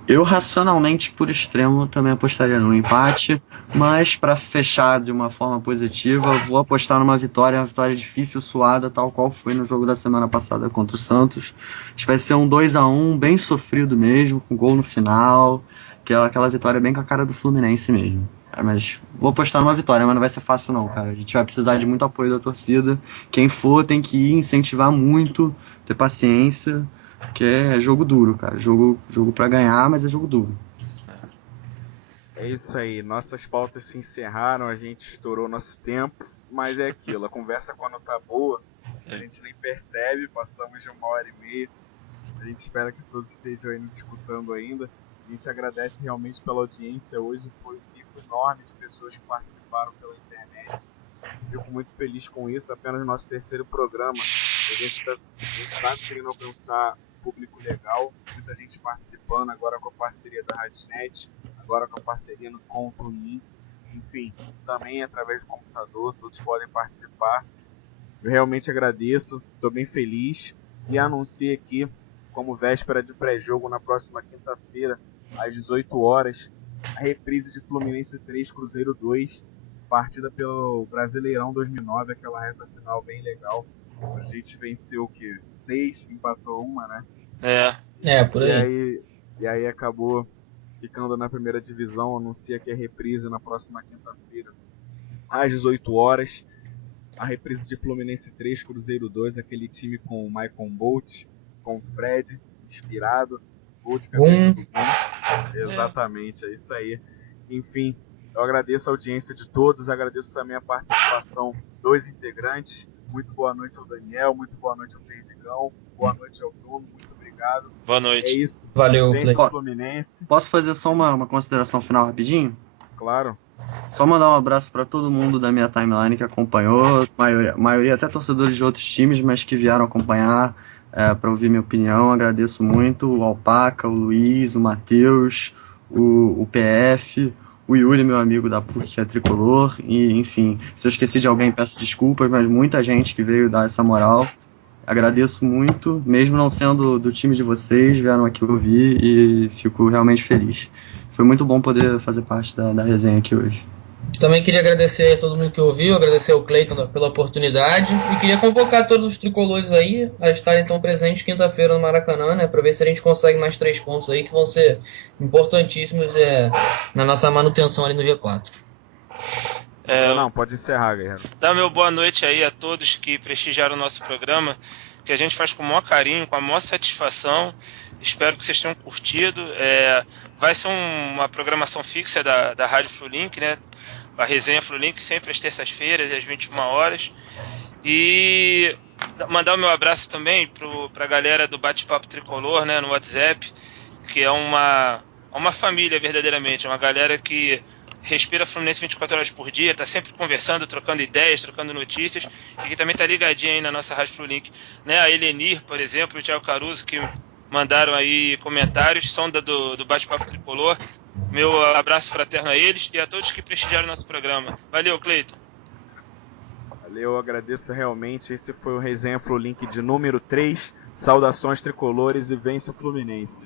Eu racionalmente, por extremo, também apostaria no empate, mas para fechar de uma forma positiva, vou apostar numa vitória, uma vitória difícil, suada, tal qual foi no jogo da semana passada contra o Santos. Acho que vai ser um 2-1, bem sofrido mesmo, com gol no final, aquela vitória bem com a cara do Fluminense mesmo. Mas vou apostar numa vitória, mas não vai ser fácil não, cara. A gente vai precisar de muito apoio da torcida. Quem for tem que ir, incentivar muito, ter paciência, porque é jogo duro, cara. Jogo pra ganhar, mas é jogo duro. É isso aí. Nossas pautas se encerraram, a gente estourou nosso tempo, mas é aquilo. A conversa quando tá boa, a gente nem percebe, passamos de 1h30. A gente espera que todos estejam aí nos escutando ainda. A gente agradece realmente pela audiência. Hoje foi um pico enorme de pessoas que participaram pela internet. Fico muito feliz com isso. Apenas nosso terceiro programa. A gente está conseguindo alcançar um público legal. Muita gente participando. Agora com a parceria da Radionet. Agora com a parceria com o Tunin. Enfim, também através do computador. Todos podem participar. Eu realmente agradeço, estou bem feliz e anuncio aqui, como véspera de pré-jogo, na próxima quinta-feira, às 18 horas, a reprise de Fluminense 3, Cruzeiro 2, partida pelo Brasileirão 2009, aquela reta final bem legal. A gente venceu o quê? 6, empatou uma, né? Por aí. E aí acabou ficando na primeira divisão. Anuncia que a reprise na próxima quinta-feira, às 18 horas. A reprise de Fluminense 3, Cruzeiro 2, aquele time com o Michael Bolt, com o Fred, inspirado. Gol de cabeça do Gum. Exatamente, é isso aí. Enfim, eu agradeço a audiência de todos, agradeço também a participação dos integrantes. Muito boa noite ao Daniel, muito boa noite ao Perdigão, boa noite ao Bruno, muito obrigado. Boa noite. É isso. Valeu, Vence o Fluminense. Posso fazer só uma consideração final rapidinho? Claro. Só mandar um abraço para todo mundo da minha timeline que acompanhou, maioria até torcedores de outros times, mas que vieram acompanhar para ouvir minha opinião. Agradeço muito o Alpaca, o Luiz, o Matheus, o PF, o Yuri, meu amigo da PUC, que é tricolor, e enfim, se eu esqueci de alguém peço desculpas, mas muita gente que veio dar essa moral. Agradeço muito, mesmo não sendo do time de vocês, vieram aqui ouvir e fico realmente feliz. Foi muito bom poder fazer parte da resenha aqui hoje. Também queria agradecer a todo mundo que ouviu, agradecer ao Cleiton pela oportunidade e queria convocar todos os tricolores aí a estarem então presentes quinta-feira no Maracanã, né, para ver se a gente consegue mais 3 pontos aí que vão ser importantíssimos na nossa manutenção ali no G4. Não, pode encerrar, Guerreiro. Dá meu boa noite aí a todos que prestigiaram o nosso programa, que a gente faz com o maior carinho, com a maior satisfação. Espero que vocês tenham curtido. Vai ser uma programação fixa da Rádio Flulink, né? A resenha Flulink sempre às terças-feiras, às 21 horas. E mandar o meu abraço também para a galera do Bate-Papo Tricolor, né, no WhatsApp, que é uma família verdadeiramente, uma galera que respira Fluminense 24 horas por dia, tá sempre conversando, trocando ideias, trocando notícias, e que também tá ligadinha aí na nossa Rádio Flulink, né? A Elenir, por exemplo, o Thiago Caruso, que mandaram aí comentários, são do Bate-Papo Tricolor. Meu abraço fraterno a eles e a todos que prestigiaram nosso programa. Valeu, Cleiton. Valeu, agradeço realmente. Esse foi o Resenha Flulink de número 3. Saudações tricolores e vence o Fluminense.